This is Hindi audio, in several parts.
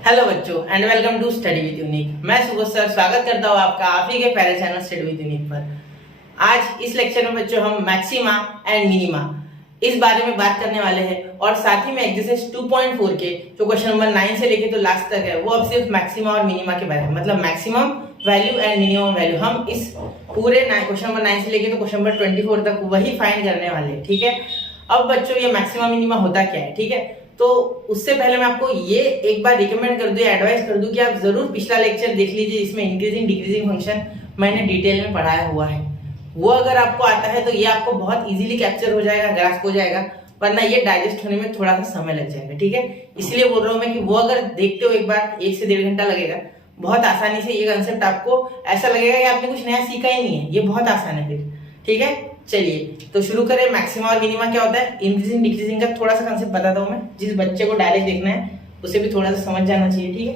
हेलो बच्चों and welcome to study with Unique. मैं सुबोध सर स्वागत करता हूँ आपका आप ही के प्यारे चैनल स्टडी विद यूनिक पर। आज इस लेक्चर में बच्चों हम मैक्सिमा एंड मिनिमा इस बारे में बात करने वाले हैं और साथ ही में एक्सरसाइज 2.4 के जो क्वेश्चन नंबर 9 से लेके तो लास्ट तक है वो अब सिर्फ मैक्सिमा और मिनिमा के बारे में, मतलब maximum value and minimum value. हम इस पूरे क्वेश्चन नंबर 9 से लेके तो क्वेश्चन नंबर 24 तक वही फाइंड करने वाले हैं, ठीक है। अब बच्चों ये मैक्सिमा मिनिमा होता क्या है, ठीक है। तो उससे पहले मैं आपको ये एक बार रिकमेंड कर दूं, एडवाइस कर दूं कि आप जरूर पिछला लेक्चर देख लीजिए, इसमें इंक्रीजिंग डिक्रीजिंग फंक्शन मैंने डिटेल में पढ़ाया हुआ है। वो अगर आपको आता है तो ये आपको बहुत इजीली कैप्चर हो जाएगा, ग्रास्प हो जाएगा, वरना ये डाइजेस्ट होने में थोड़ा सा समय लग जाएगा, ठीक है। इसलिए बोल रहा हूँ मैं कि वो अगर देखते हो एक बार 1 से 1.5 घंटा लगेगा, बहुत आसानी से ये कंसेप्ट आपको ऐसा लगेगा कि आपने कुछ नया सीखा ही नहीं है, ये बहुत आसान है फिर, ठीक है। चलिए तो शुरू करें। मैक्सिमा और मिनिमा क्या होता है, इंक्रीजिंग डिक्रीजिंग का थोड़ा सा कंसेप्ट बताता हूँ मैं, जिस बच्चे को डायरेक्ट देखना है उसे भी थोड़ा सा समझ जाना चाहिए, ठीक है।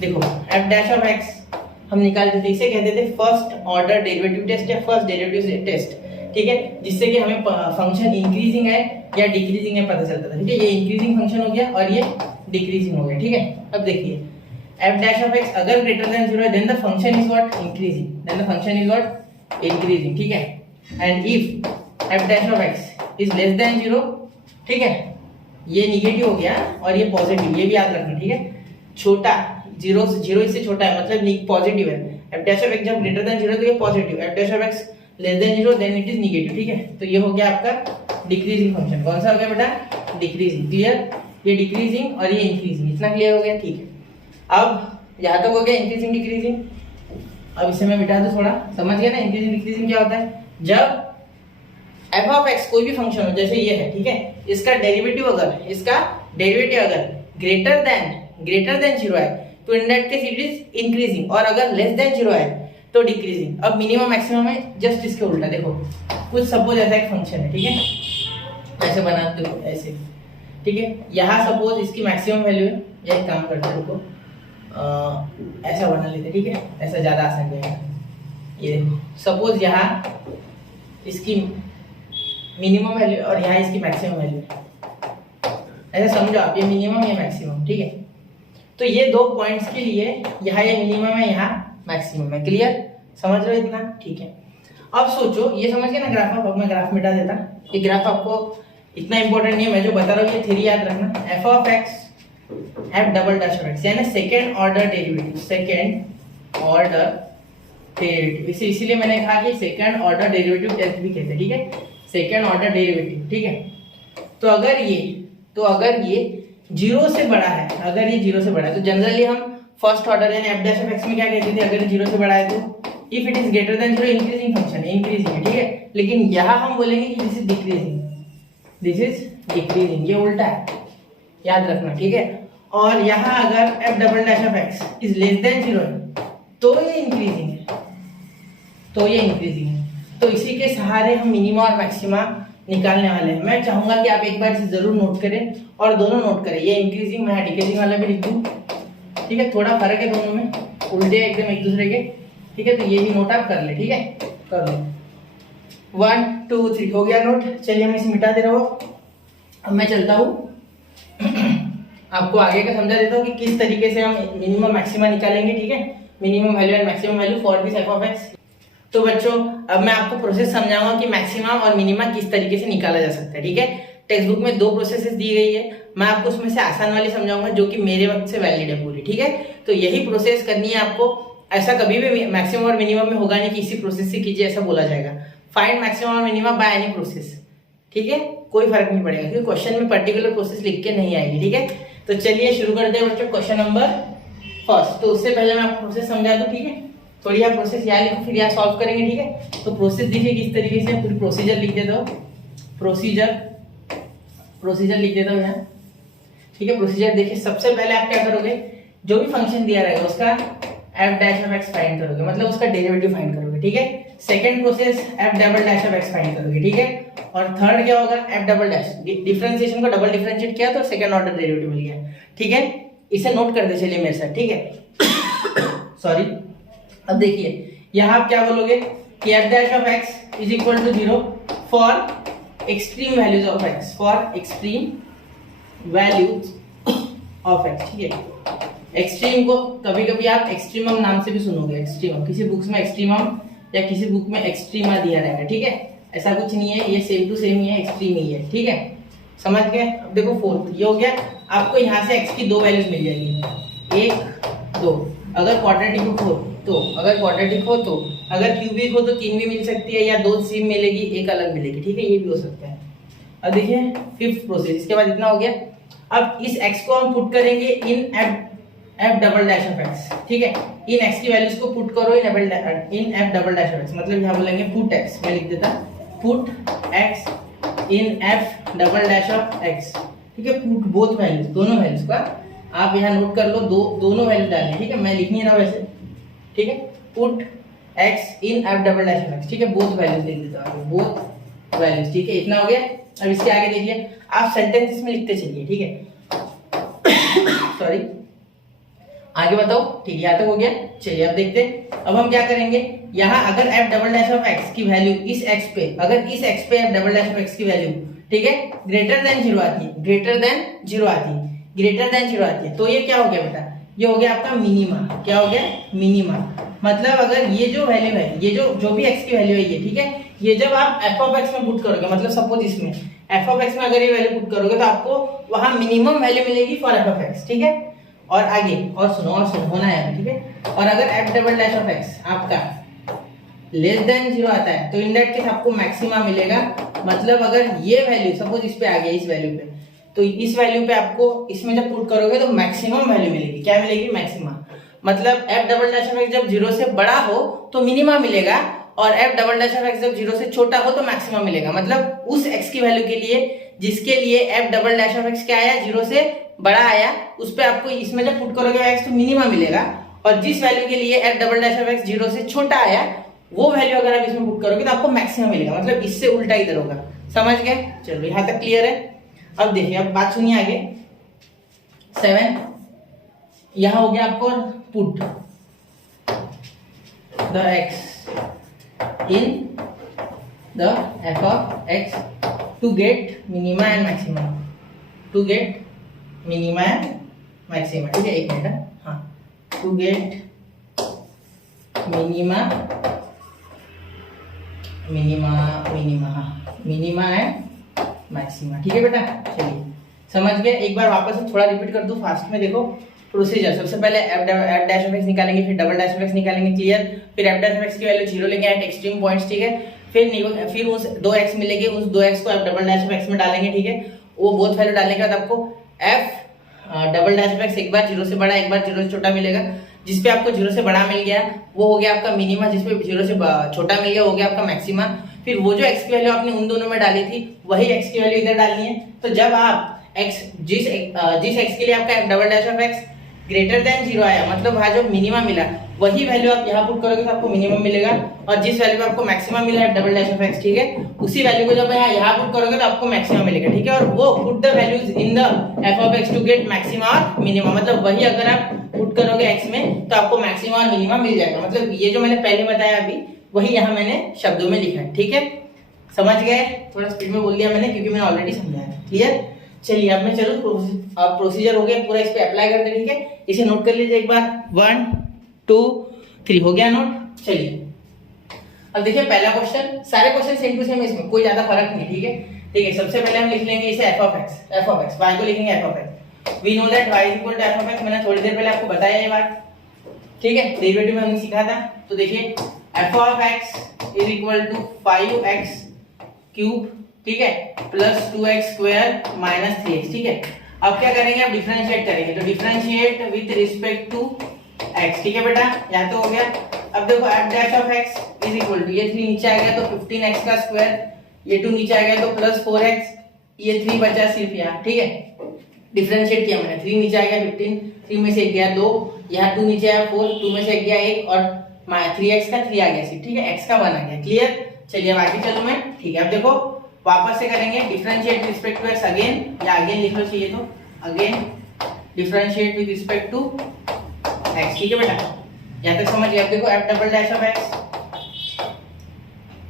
देखो एफ डैश ऑफ एक्स हम निकालते थे, इसे कहते थे फर्स्ट ऑर्डर डेरिवेटिव टेस्ट या फर्स्ट डेरिवेटिव टेस्ट, ठीक है, जिससे कि हमें फंक्शन इंक्रीजिंग है या डिक्रीजिंग है पता चलता था, ठीक है। ये इंक्रीजिंग फंक्शन हो गया और ये डिक्रीजिंग हो गया, ठीक है। अब देखिए एफ डैश ऑफ एक्स अगर ग्रेटर देन 0 है then the function is what increasing, then the function is what increasing, ठीक है। And if f dash of x is less than 0, ठीक है, ये निगेटिव हो गया और ये पॉजिटिव, ये भी याद रखना, ठीक है। छोटा 0 इससे छोटा है मतलब पॉजिटिव है। f dash of x जब ग्रेटर देन 0 तो ये positive, f dash of x less than 0 then it is negative, ठीक है। तो ये हो गया आपका डिक्रीजिंग फंक्शन। कौन सा हो गया बेटा, डिक्रीजिंग, क्लियर। ये डिक्रीजिंग और ये इंक्रीजिंग, इतना क्लियर हो गया, ठीक है। अब यहाँ तक हो गया इंक्रीजिंग डिक्रीजिंग। अब इसे मैं मिटा दूं थोड़ा, समझ गया ना इंक्रीजिंग डिक्रीजिंग क्या होता है। जब f ऑफ x कोई भी फंक्शन हो, जैसे ये है, ठीक है, इसका डेरिवेटिव अगर ग्रेटर देन 0 है तो in that case it is increasing, और अगर लेस देन 0 है तो डिक्रीजिंग। अब मिनिमम मैक्सिमम में जस्ट इसके उल्टा देखो, कुछ सपोज ऐसा एक फंक्शन है, ठीक है, ऐसे बनाते हो ऐसे, ठीक है। यहाँ सपोज इसकी मैक्सिमम वैल्यू है, ये काम करते हैं, रुको ऐसा बना लेते, ठीक है, ऐसा ज्यादा आसान रहेगा। ये देखो सपोज यहाँ इसकी मिनिमम वैल्यू और यहाँ इसकी मैक्सिमम वैल्यू, ऐसा समझो आप, ये मिनिमम ये मैक्सिमम, ठीक है। तो ये दो पॉइंट्स के लिए यहाँ ये मिनिमम है, यहाँ मैक्सिमम है, क्लियर, समझ रहे हो इतना, ठीक है। अब सोचो, ये समझ गए ना ग्राफ, अब मैं ग्राफ मिटा देता। ये ग्राफ आपको इतना इंपॉर्टेंट नहीं है, मैं जो बता रहा हूँ ये थ्योरी याद रखना। F of x F double dash of x यानी सेकेंड ऑर्डर डेरिवेटिव, इसीलिए मैंने कहा कि सेकंड ऑर्डर डेरिवेटिव टेस्ट भी कहते हैं, ठीक है, सेकंड ऑर्डर डेरिवेटिव, ठीक है। तो अगर ये 0 से बड़ा है, तो जनरली हम फर्स्ट ऑर्डर यानी एफ डैश ऑफ एक्स में क्या कहते थे, अगर 0 से बड़ा है तो if it is greater than 0 increasing function है, इंक्रीजिंग है, ठीक है। लेकिन यहाँ हम बोलेंगे कि दिस इज डिक्रीजिंग, ये उल्टा है, याद रखना, ठीक है। और यहाँ अगर F double dash of x is less than 0 है तो ये इंक्रीजिंग है, तो इसी के सहारे हम मिनिमा और मैक्सिमा निकालने वाले हैं। मैं चाहूंगा कि आप एक बार इसे जरूर नोट करें और दोनों नोट करें, ये इंक्रीजिंग मैं डिक्रीजिंग वाला भी लिख दूं, ठीक है, थोड़ा फर्क है दोनों में, उल्टे एकदम एक दूसरे के, ठीक है। तो ये भी नोट आप कर ले, ठीक है, कर लो। 1 2 3 हो गया नोट। चलिए मैं इसे मिटा दे रहा हूँ। अब मैं चलता हूँ आपको आगे का समझा देता हूँ कि किस तरीके से हम मिनिमम मैक्सिमा निकालेंगे, ठीक है, minimum value and maximum value for this F of x. तो बच्चों अब मैं आपको प्रोसेस समझाऊंगा कि मैक्सिमा और मिनिमा किस तरीके से निकाला जा सकता है, ठीक है। टेक्स्ट बुक में 2 प्रोसेसेस दी गई है, मैं आपको उसमें से आसान वाली समझाऊंगा जो कि मेरे वक्त से वैलिड है पूरी, ठीक है। तो यही प्रोसेस करनी है आपको, ऐसा कभी भी मैक्सिमम और मिनिमम में होगा नहीं कि इसी प्रोसेस से कीजिए ऐसा बोला जाएगा। फाइंड मैक्सिमम और मिनिमम बाय एनी प्रोसेस, ठीक है, कोई फर्क नहीं पड़ेगा क्योंकि क्वेश्चन में पर्टिकुलर प्रोसेस लिख के नहीं आएगी, ठीक है। तो चलिए शुरू करते हैं बच्चों, क्वेश्चन नंबर फर्स्ट। तो उससे पहले मैं आपको प्रोसेस समझा दूं, ठीक है, थोड़ी आप प्रोसेस यहाँ लिखो फिर यहाँ सॉल्व करेंगे, ठीक है। तो प्रोसेस देखिए किस तरीके से, पूरी प्रोसीजर लिख देता हूँ, प्रोसीजर लिख देता हूँ यहाँ, ठीक है। प्रोसीजर देखिए, सबसे पहले आप क्या करोगे, जो भी फंक्शन दिया रहेगा उसका F dash of x find करोगे, मतलब उसका डेरिवेटिव फाइंड करोगे, ठीक है। Second process F double dash of x find करोगे, ठीक है। और थर्ड क्या होगा, एफ डबल डैश, डिफरेंशिएशन को डबल डिफरेंशिएट किया तो सेकंड ऑर्डर डेरिवेटिव मिल गया, ठीक है। इसे नोट कर दे चलिए मेरे साथ, ठीक है। सॉरी। अब देखिए यहाँ आप क्या बोलोगे कि F dash of x is equal to 0 for extreme values of X, ठीक है। एक्सट्रीम को कभी कभी आप एक्सट्रीमम नाम से भी सुनोगे, एक्सट्रीमम, किसी बुक्स में एक्सट्रीमम या किसी बुक में एक्सट्रीमा दिया रहेगा, ठीक है। ऐसा कुछ नहीं है, ये सेम टू सेम ही है, एक्सट्रीम ही है, ठीक है, समझ गए। अब देखो फोर्थ ये हो गया, आपको यहाँ से x की दो वैल्यूज मिल जाएगी, 1 2। अगर क्वाड्रेटिक हो तो, अगर क्वाड्रेटिक हो तो, अगर क्यूबिक हो तो 3 भी मिल सकती है या 2 सेम मिलेगी, एक अलग मिलेगी, ठीक है, ये भी हो सकता है। अब देखिए फिफ्थ प्रोसेस, इसके बाद इतना हो गया। अब इस x को हम पुट करेंगे इन f double dash of x, ठीक है। इन x की वैल्यूज को पुट करो इन f double dash of x, मतलब यहाँ बोलेंगे पुट x, मैं लिख देता put x in f double dash of x, ठीक है। पुट बोथ वैल्यूज, दोनों वैल्यूज का आप यहाँ नोट कर लो, दोनों वैल्यू डालनी है, ठीक है, मैं लिख नहीं रहा वैसे, ठीक है। Put x in f double dash of x, ठीक है, बोथ वैल्यूज लिख देता हूँ, बोथ वैल्यूज, ठीक है, इतना हो गया। अब इसके आगे देखिए, आप सेंटेंसेस में लिखते चलिए, ठीक है। सॉरी, आगे बताओ, ठीक है, यहाँ तक हो गया। चलिए अब देखते हैं, अब हम क्या करेंगे, यहाँ अगर f double dash of x की वैल्यू इस x पे, अगर इस x पे f double dash of x की वैल्यू, ठीक है, ग्रेटर देन 0 आती है, ग्रेटर देन 0 आती है, ग्रेटर देन 0 आती है, तो ये क्या हो गया बेटा, ये हो गया आपका मिनिमा। क्या हो गया, मिनिमा। मतलब अगर ये जो वैल्यू है, ये जो भी x की वैल्यू है ये, ठीक है, ये जब आप f ऑफ x में पुट करोगे, मतलब सपोज इसमें f ऑफ x में अगर ये वैल्यू पुट करोगे तो आपको वहां मिनिमम वैल्यू मिलेगी फॉर f ऑफ x, ठीक है। और आगे और सुनो होना है, ठीक है। और अगर f double dash of x आपका लेस देन 0 आता है तो इन दैट केस आपको मैक्सिमा मिलेगा। मतलब अगर ये वैल्यू सपोज इस पे आ गया, इस वैल्यू पे, तो इस वैल्यू पे आपको इसमें जब पुट करोगे तो मैक्सिमम वैल्यू मिलेगी। क्या मिलेगी, मैक्सिमा। मतलब f double dash of x जब 0 से बड़ा हो तो मिनिमा मिलेगा, और f double dash of x जब 0 से छोटा हो तो मैक्सिमा मिलेगा। मतलब उस x की वैल्यू के लिए जिसके लिए f double dash of x क्या आया, 0 से बड़ा आया, उस पे आपको इसमें जब पुट करोगे x तो मिनिमा मिलेगा, और जिस वैल्यू के लिए f double dash of x 0 से छोटा आया वो वैल्यू अगर आप इसमें पुट करोगे तो आपको मैक्सिमम मिलेगा। मतलब इससे उल्टा इधर होगा, समझ गए। चलो यहाँ तक क्लियर है। अब देखिए, अब बात सुनिए आगे। 7 यहाँ हो गया आपको put the x in the f of x to get minima and maxima, to get minima and maxima, ठीक है, एक मिनट, हाँ, to get minima and maxima, ठीक है बेटा। चलिए समझ गए। एक बार वापस से थोड़ा रिपीट कर दूं फास्ट में। देखो प्रोसीजर, सबसे पहले f डैश ऑफ x निकालेंगे, फिर डबल डैश ऑफ x निकालेंगे, क्लियर। फिर f डैश ऑफ x की वैल्यू 0 लेंगे एट एक्सट्रीम पॉइंट्स, ठीक है। फिर उस 2x मिलेंगे, उस 2x को f double dash of x में डालेंगे, ठीक है। वो बोथ वैल्यू डालने के बाद आपको f double dash of x एक बार 0 से बड़ा, एक बार 0 से छोटा मिलेगा। जिस पे आपको 0 से बड़ा मिल गया वो हो गया आपका मिनिमा, जिस पे 0 से छोटा मिल गया वो हो गया आपका मैक्सिमा। फिर वो जो x की वैल्यू आपने उन दोनों में डाली थी वही x की वैल्यू इधर डालनी है। तो जब आप x जिस x के लिए आपका f double dash of x greater than 0 आया, मतलब वहाँ जो मिनिमा मिला वही वैल्यू आप यहाँ पुट करोगे तो आपको मिनिमम मिलेगा, और जिस वैल्यू पे आपको मैक्सिमम मिला है डबल डैश ऑफ x, ठीक है, उसी वैल्यू को जब यहाँ पुट करोगे तो आपको मैक्सिमम मिलेगा, ठीक है। और वो put the values in the f of x to get maxima और मिनिमा, मतलब वही अगर आप पुट करोगे x में तो आपको मैक्सिमा और मिनिमा मिल जाएगा। मतलब ये जो मैंने पहले बताया अभी वही यहाँ मैंने शब्दों में लिखा है, ठीक है, समझ गए। थोड़ा स्पीड में बोल दिया मैंने क्योंकि मैंने ऑलरेडी समझाया, क्लियर। चलिए अब मैं चलूँ, अब प्रोसीजर हो गया पूरा, इस पे अप्लाई करते, ठीक है। इसे नोट कर लीजिए एक बार, 1 2 3 हो गया नोट। चलिए अब देखिए पहला क्वेश्चन, सारे क्वेश्चन सेम टू सेम, इसमें कोई ज्यादा फर्क नहीं, ठीक है। ठीक है, सबसे पहले हम लिख लेंगे इसे f ऑफ x, y को लिखेंगे f of x। We know that y is equal to f of x, मैंने थोड़ी देर पहले आपको बताया ये बात, ठीक है, डेरिवेटिव में हमने सीखा था। तो देखिए f of x is equal to 5x cube, ठीक है, plus 2x square minus 3x, ठीक है। अब क्या करेंगे, अब डिफरेंशिएट करेंगे, तो differentiate with respect to x, ठीक है बेटा, यहाँ तो हो गया। अब देखो f dash of x is equal to, ये 3 नीचे आ गया तो 15x का स्क्वायर, ये 2 नीचे आ गया तो प्लस 4x, ये 3 बचा सिर्फ यहाँ, ठीक है। डिफरेंशिएट किया मैंने, 3 नीचे आ गया 15, 3 में से 1 गया 2, यहाँ 2 नीचे आया 4, 2 में से 1 गया 1, और 3x का 3 आ गया सिर्फ, ठीक है, x का 1 आ गया, क्लियर। चलिए अब आगे चलूं मैं, ठीक है। अब देखो वापस से करेंगे differentiate with respect to x again, या अगेन लिखना चाहिए तो again differentiate with respect to x, ठीक है बेटा, यहाँ तक समझ गए। अब देखो f double dash of x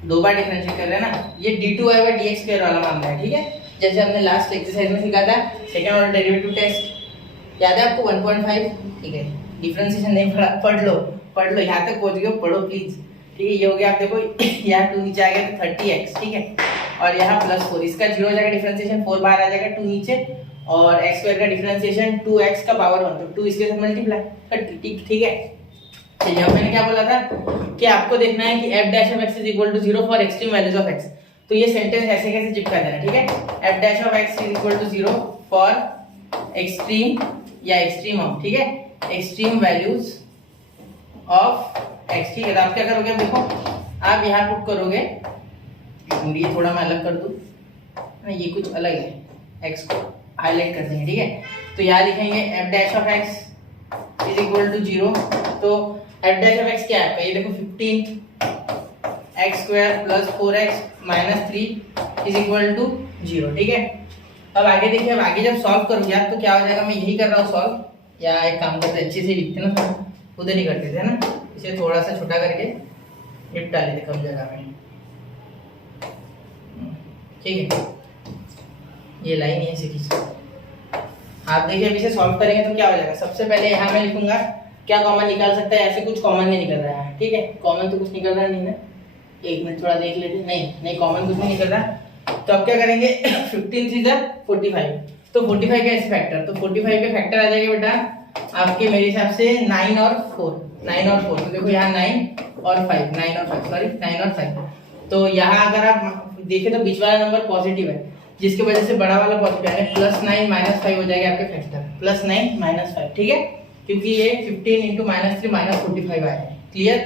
2 bar differentiate कर रहे हैं ना, ये d2y/dx स्क्वायर वाला मामला है, ठीक है, जैसे हमने लास्ट एक्सरसाइज में सीखा था, सेकंड ऑर्डर डेरिवेटिव टेस्ट। याद है आपको 1.5? ठीक है, डिफरेंशिएशन नहीं पढ़ लो, यहाँ तक पहुंच गए, पढ़ो प्लीज। ठीक है, ये हो गया आप देखो यहाँ 2 नीचे आ गया तो 30x, ठीक है, और यहाँ +4, इसका 0 हो जाएगा डिफरेंशिएशन, 4 बाहर आ जाएगा, 2 नीचे, और x² का डिफरेंशिएशन 2x का पावर 1, तो 2 इसके साथ मल्टीप्लाई 30, ठीक है। तो यहाँ मैंने क्या बोला था कि आपको देखना है कि f' (x) 0 for extreme values of x। तो ये सेंटेंस ऐसे कैसे चिपका देना, ठीक है, f' (x) 0 फॉर एक्सट्रीम या एक्सट्रीम ऑफ, ठीक है, एक्सट्रीम वैल्यूज ऑफ x, ठीक है। तो आप क्या करोगे, देखो आप यहाँ पुट करोगे, ये थोड़ा मैं अलग कर दूं, ये कुछ अलग है, x को हाईलाइट कर देंगे, ठीक है। तो यहाँ लिखेंगे f' (x) 0, तो f' क्या है, ये देखो 15x² + 4x - 3 = 0, ठीक है। अब आगे देखिए, अब आगे जब सॉल्व करूंगा आप तो क्या हो जाएगा, मैं यही कर रहा हूँ सॉल्व, या एक काम करते अच्छे से लिखते ना, थोड़ा उधर ही करते थे ना, इसे थोड़ा सा छोटा करके निपटा लेते कम जगह में, ठीक है। ये लाइन है ऐसे खींच, आप देखिए अब इसे सॉल्व करेंगे तो क्या हो जाएगा। सबसे पहले यहाँ मैं लिखूंगा क्या कॉमन निकाल सकता है, ऐसे कुछ कॉमन नहीं निकल रहा है, ठीक है, कॉमन तो कुछ निकल रहा नहीं ना, एक मिनट थोड़ा देख लेते, नहीं कॉमन कुछ नहीं निकल रहा। तो अब क्या करेंगे 15 3 45, तो 45 का ऐसे फैक्टर, तो 45 के फैक्टर आ जाएंगे बेटा आपके मेरे हिसाब से 9 और 4, तो देखो यहाँ 9 और 5, तो यहाँ अगर आप देखें तो बीच वाला नंबर पॉजिटिव है, जिसकी वजह से बड़ा वाला पॉजिटिव है, +9 - 5 हो जाएगा आपके फैक्टर, +9 - 5, ठीक है, क्योंकि ये 15 × -3 -45 आया है, क्लियर।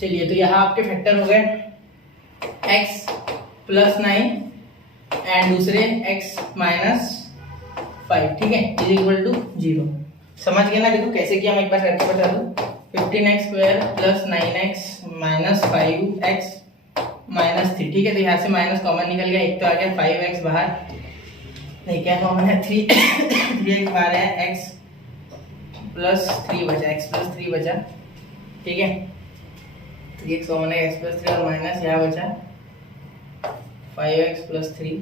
चलिए, तो यहाँ आपके फैक्टर हो गए x +9 एंड दूसरे x - 5, ठीक है, = 0। समझ गए ना, देखो कैसे किया, मैं एक बार करके बता दूं, 15x² + 9x - 5x - 3, ठीक है। तो यहाँ से माइनस कॉमन निकल गया, एक तो आ गया 5x बाहर, नहीं क्या कॉमन है 3x बाहर है, x + 3 बचा, ठीक है, 3x कॉमन है, x + 3 और माइनस यहाँ बचा 5x + 3,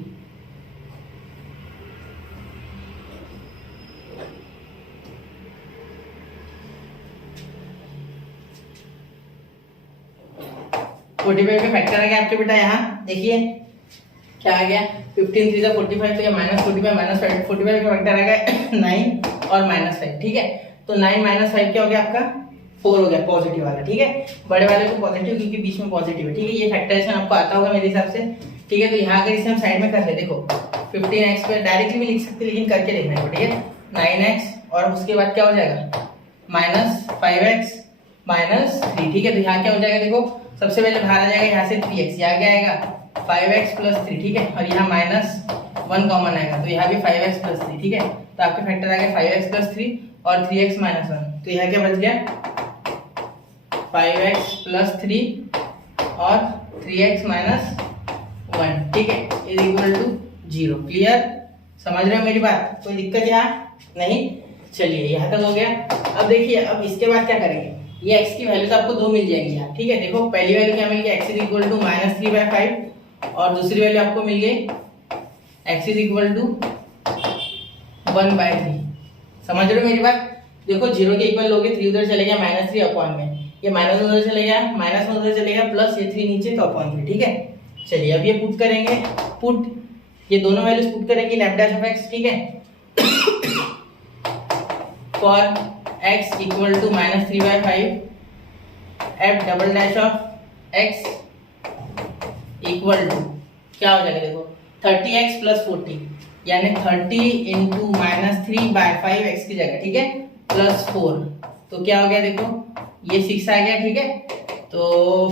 फोर्टी फाइव का फैक्टर आ गया आपके बेटा, यहाँ देखिए क्या आ गया, 15 3 45, तो ये -45 -45 का फैक्टर आ गया 9 और -5, ठीक है। तो 9 - 5 क्या हो गया आपका 4 हो गया, पॉजिटिव वाला, ठीक है, बड़े वाले को पॉजिटिव क्योंकि बीच में पॉजिटिव है, ठीक है। ये फैक्टराइजेशन आपको आता होगा मेरे हिसाब से, ठीक है। तो यहाँ अगर इसे हम साइड में कर ले, देखो 15x² डायरेक्टली भी लिख सकते, लेकिन करके देखना है, ठीक है, 9x और उसके बाद क्या हो जाएगा -5x - 3, ठीक है। तो यहाँ क्या हो जाएगा, देखो सबसे पहले बाहर आ जाएगा यहाँ से 3x, यहाँ क्या आएगा 5x + 3, ठीक है, और यहाँ -1 कॉमन आएगा, तो यहाँ भी 5x + 3, ठीक है। तो आपके फैक्टर आ गया 5x + 3 और 3x - 1, तो यहाँ क्या बच गया 5x + 3 और 3x - 1, ठीक है, = 0, क्लियर। समझ रहे हो मेरी बात, कोई दिक्कत यहाँ नहीं। चलिए यहाँ तक हो गया। अब देखिए, अब इसके बाद क्या करेंगे, ये x की वैल्यू तो आपको 2 मिल जाएंगी यहाँ, ठीक है। देखो पहली वैल्यू क्या मिल गई, x = -3/5, और दूसरी वैल्यू आपको मिल गई x = 1/3। समझ रहे हो मेरी बात, देखो 0 के इक्वल लोगे, 3 उधर चले गया, -3 अपॉन में, ये माइनस उधर चले गया, -1 उधर चले गया, प्लस ये 3 नीचे, तो अपॉन 3, ठीक है। चलिए अब ये पुट करेंगे, ये दोनों वैल्यूज पुट करेंगे f'(x), ठीक है, for x = -3/5, f'(x) equal to क्या हो जाएगा, देखो 30x + 40, यानी 30 × -3/5x की जगह, ठीक है, +4, तो क्या हो गया, देखो ये 6 आ गया, ठीक है, तो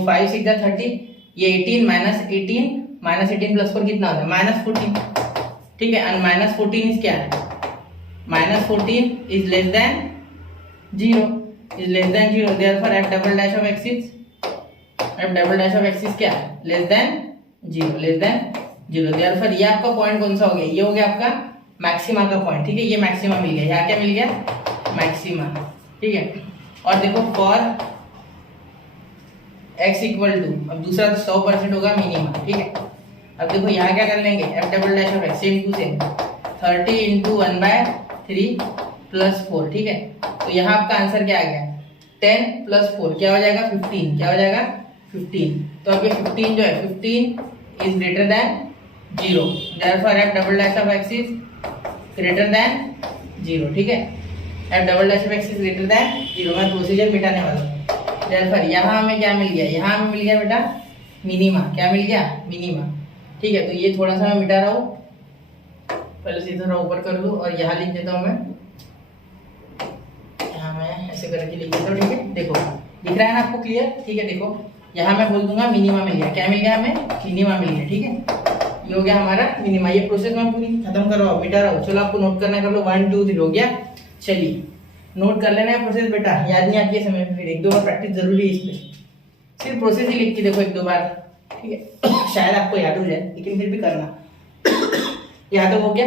5 6 30, ये 18 -18 + 4 कितना होता है -14, ठीक है, एंड -14 इज क्या है, -14 is less than 0, therefore f'(x) is क्या है, लेस देन 0, therefore ये आपका पॉइंट कौन सा हो गया, ये हो गया आपका मैक्सिमा का पॉइंट, ठीक है, ये मैक्सिमा मिल गया, यहाँ क्या मिल गया, मैक्सिमा, ठीक है। और देखो फॉर x = अब दूसरा 100% होगा मिनिमा, ठीक है। अब देखो यहाँ क्या कर लेंगे, f'(x) same to same 30 × 1/3 plus 4, ठीक है। तो यहाँ आपका आंसर क्या आ गया, 10 प्लस 4 क्या हो जाएगा 15, क्या हो जाएगा 15। तो अब ये 15 जो है 15 is greater than 0, therefore F double dash of x is greater than 0, ठीक है। F double dash of x is greater than 0, मैं प्रोसीजर मिटाने वाला हूँ। देयरफॉर यहाँ हमें क्या मिल गया, यहाँ हमें मिल गया बेटा मिनिमा, क्या मिल गया मिनिमा, ठीक है। तो ये थोड़ा सा मैं मिटा रहा हूँ, पहले से थोड़ा ऊपर कर दूँ और यहाँ लिख देता हूँ मैं, यहाँ मैं ऐसे करके लिख देता हूँ, ठीक है। देखो दिख रहा है ना आपको क्लियर, ठीक है। देखो यहाँ मैं बोल दूंगा मिनिमा मिल गया, क्या मिल गया हमें मिनिमा मिल गया, ठीक है। ये हो गया हमारा मिनिमा। ये प्रोसेस मैं पूरी खत्म कर रहा हूँ, मिटा रहा हूँ। चलो आपको नोट करना कर लो, 1 2 3 हो गया। चलिए नोट कर लेना है प्रोसेस बेटा, याद नहीं आती है समय पे, फिर एक दो बार प्रैक्टिस जरूरी है इस पे। सिर्फ प्रोसेस ही लिख के देखो एक दो बार, ठीक है। शायद आपको याद हो जाए, लेकिन फिर भी करना। याद हो गया।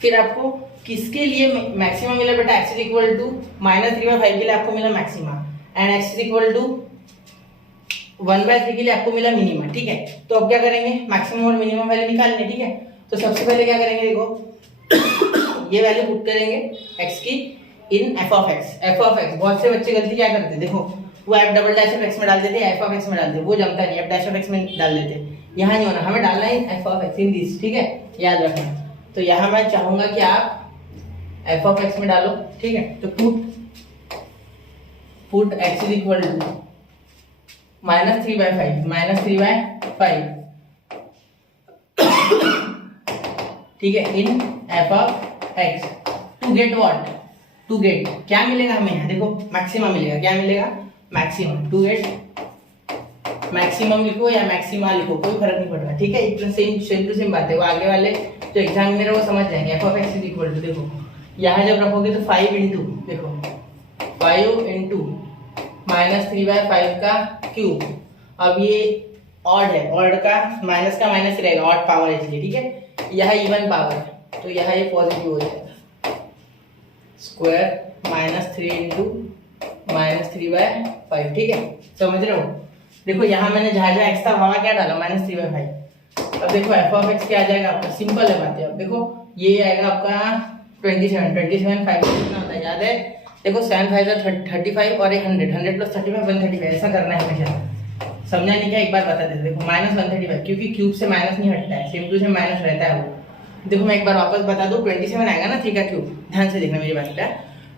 फिर आपको किसके लिए मैक्सिमा मिला बेटा, x इज इक्वल टू -3/5 के लिए आपको मिला maxima, and x is equal to 1/3 के लिए आपको मिला मिनिमा, ठीक है। तो अब क्या करेंगे, मैक्सिमम और मिनिमम वैल्यू निकालने, ठीक है। तो सबसे पहले क्या करेंगे, देखो ये वैल्यू पुट करेंगे x की इन f ऑफ x। बहुत से बच्चे गलती क्या करते हैं, देखो वो f double dash of x में डाल देते, f ऑफ x में डाल देते, वो जमता नहीं, f डैश ऑफ x में डाल देते। यहाँ नहीं होना, हमें डालना है f of x in this, ठीक है, याद रखना। तो यहाँ मैं चाहूंगा कि आप f ऑफ x में डालो, ठीक है। तो put x is equal to -3/5 ठीक है, in f of x to get what, to get क्या मिलेगा हमें यहाँ, देखो मैक्सिमम मिलेगा, क्या मिलेगा मैक्सिमम। टू गेट मैक्सिमम लिखो या मैक्सिमा लिखो, कोई फर्क नहीं पड़ रहा, ठीक है। इतना सेम टू सेम बात है, वो आगे वाले जो एग्जामिनर वो समझ जाएंगे। f of x is equal to, देखो यहाँ जब रखोगे तो 5 इंटू, देखो 5 इंटू -3/5 का क्यूब। अब ये ऑड है, ऑड का माइनस का माइनस रहेगा, ऑड पावर है इसलिए, ठीक है। यह इवन पावर है तो यह ये पॉजिटिव हो जाएगा, स्क्वायर -3 इंटू -3/5, ठीक है, समझ रहे हो। देखो यहाँ मैंने जहाँ जहाँ एक्स था वहाँ क्या डाला, -3/5। अब देखो f ऑफ x क्या आ जाएगा आपका, सिंपल है बात है। अब देखो ये आएगा आपका 27 5 कितना होता है याद है, देखो 7 5 35 और 100 प्लस 35 135, ऐसा करना है हमेशा। समझा नहीं क्या, एक बार बता देते। देखो -135 क्योंकि क्यूब से माइनस नहीं हटता है, सेम टू सेम माइनस रहता है वो। देखो मैं एक बार वापस बता दूं, 27 आएगा ना, ठीक है क्यूब, ध्यान से देखना मेरी बात है।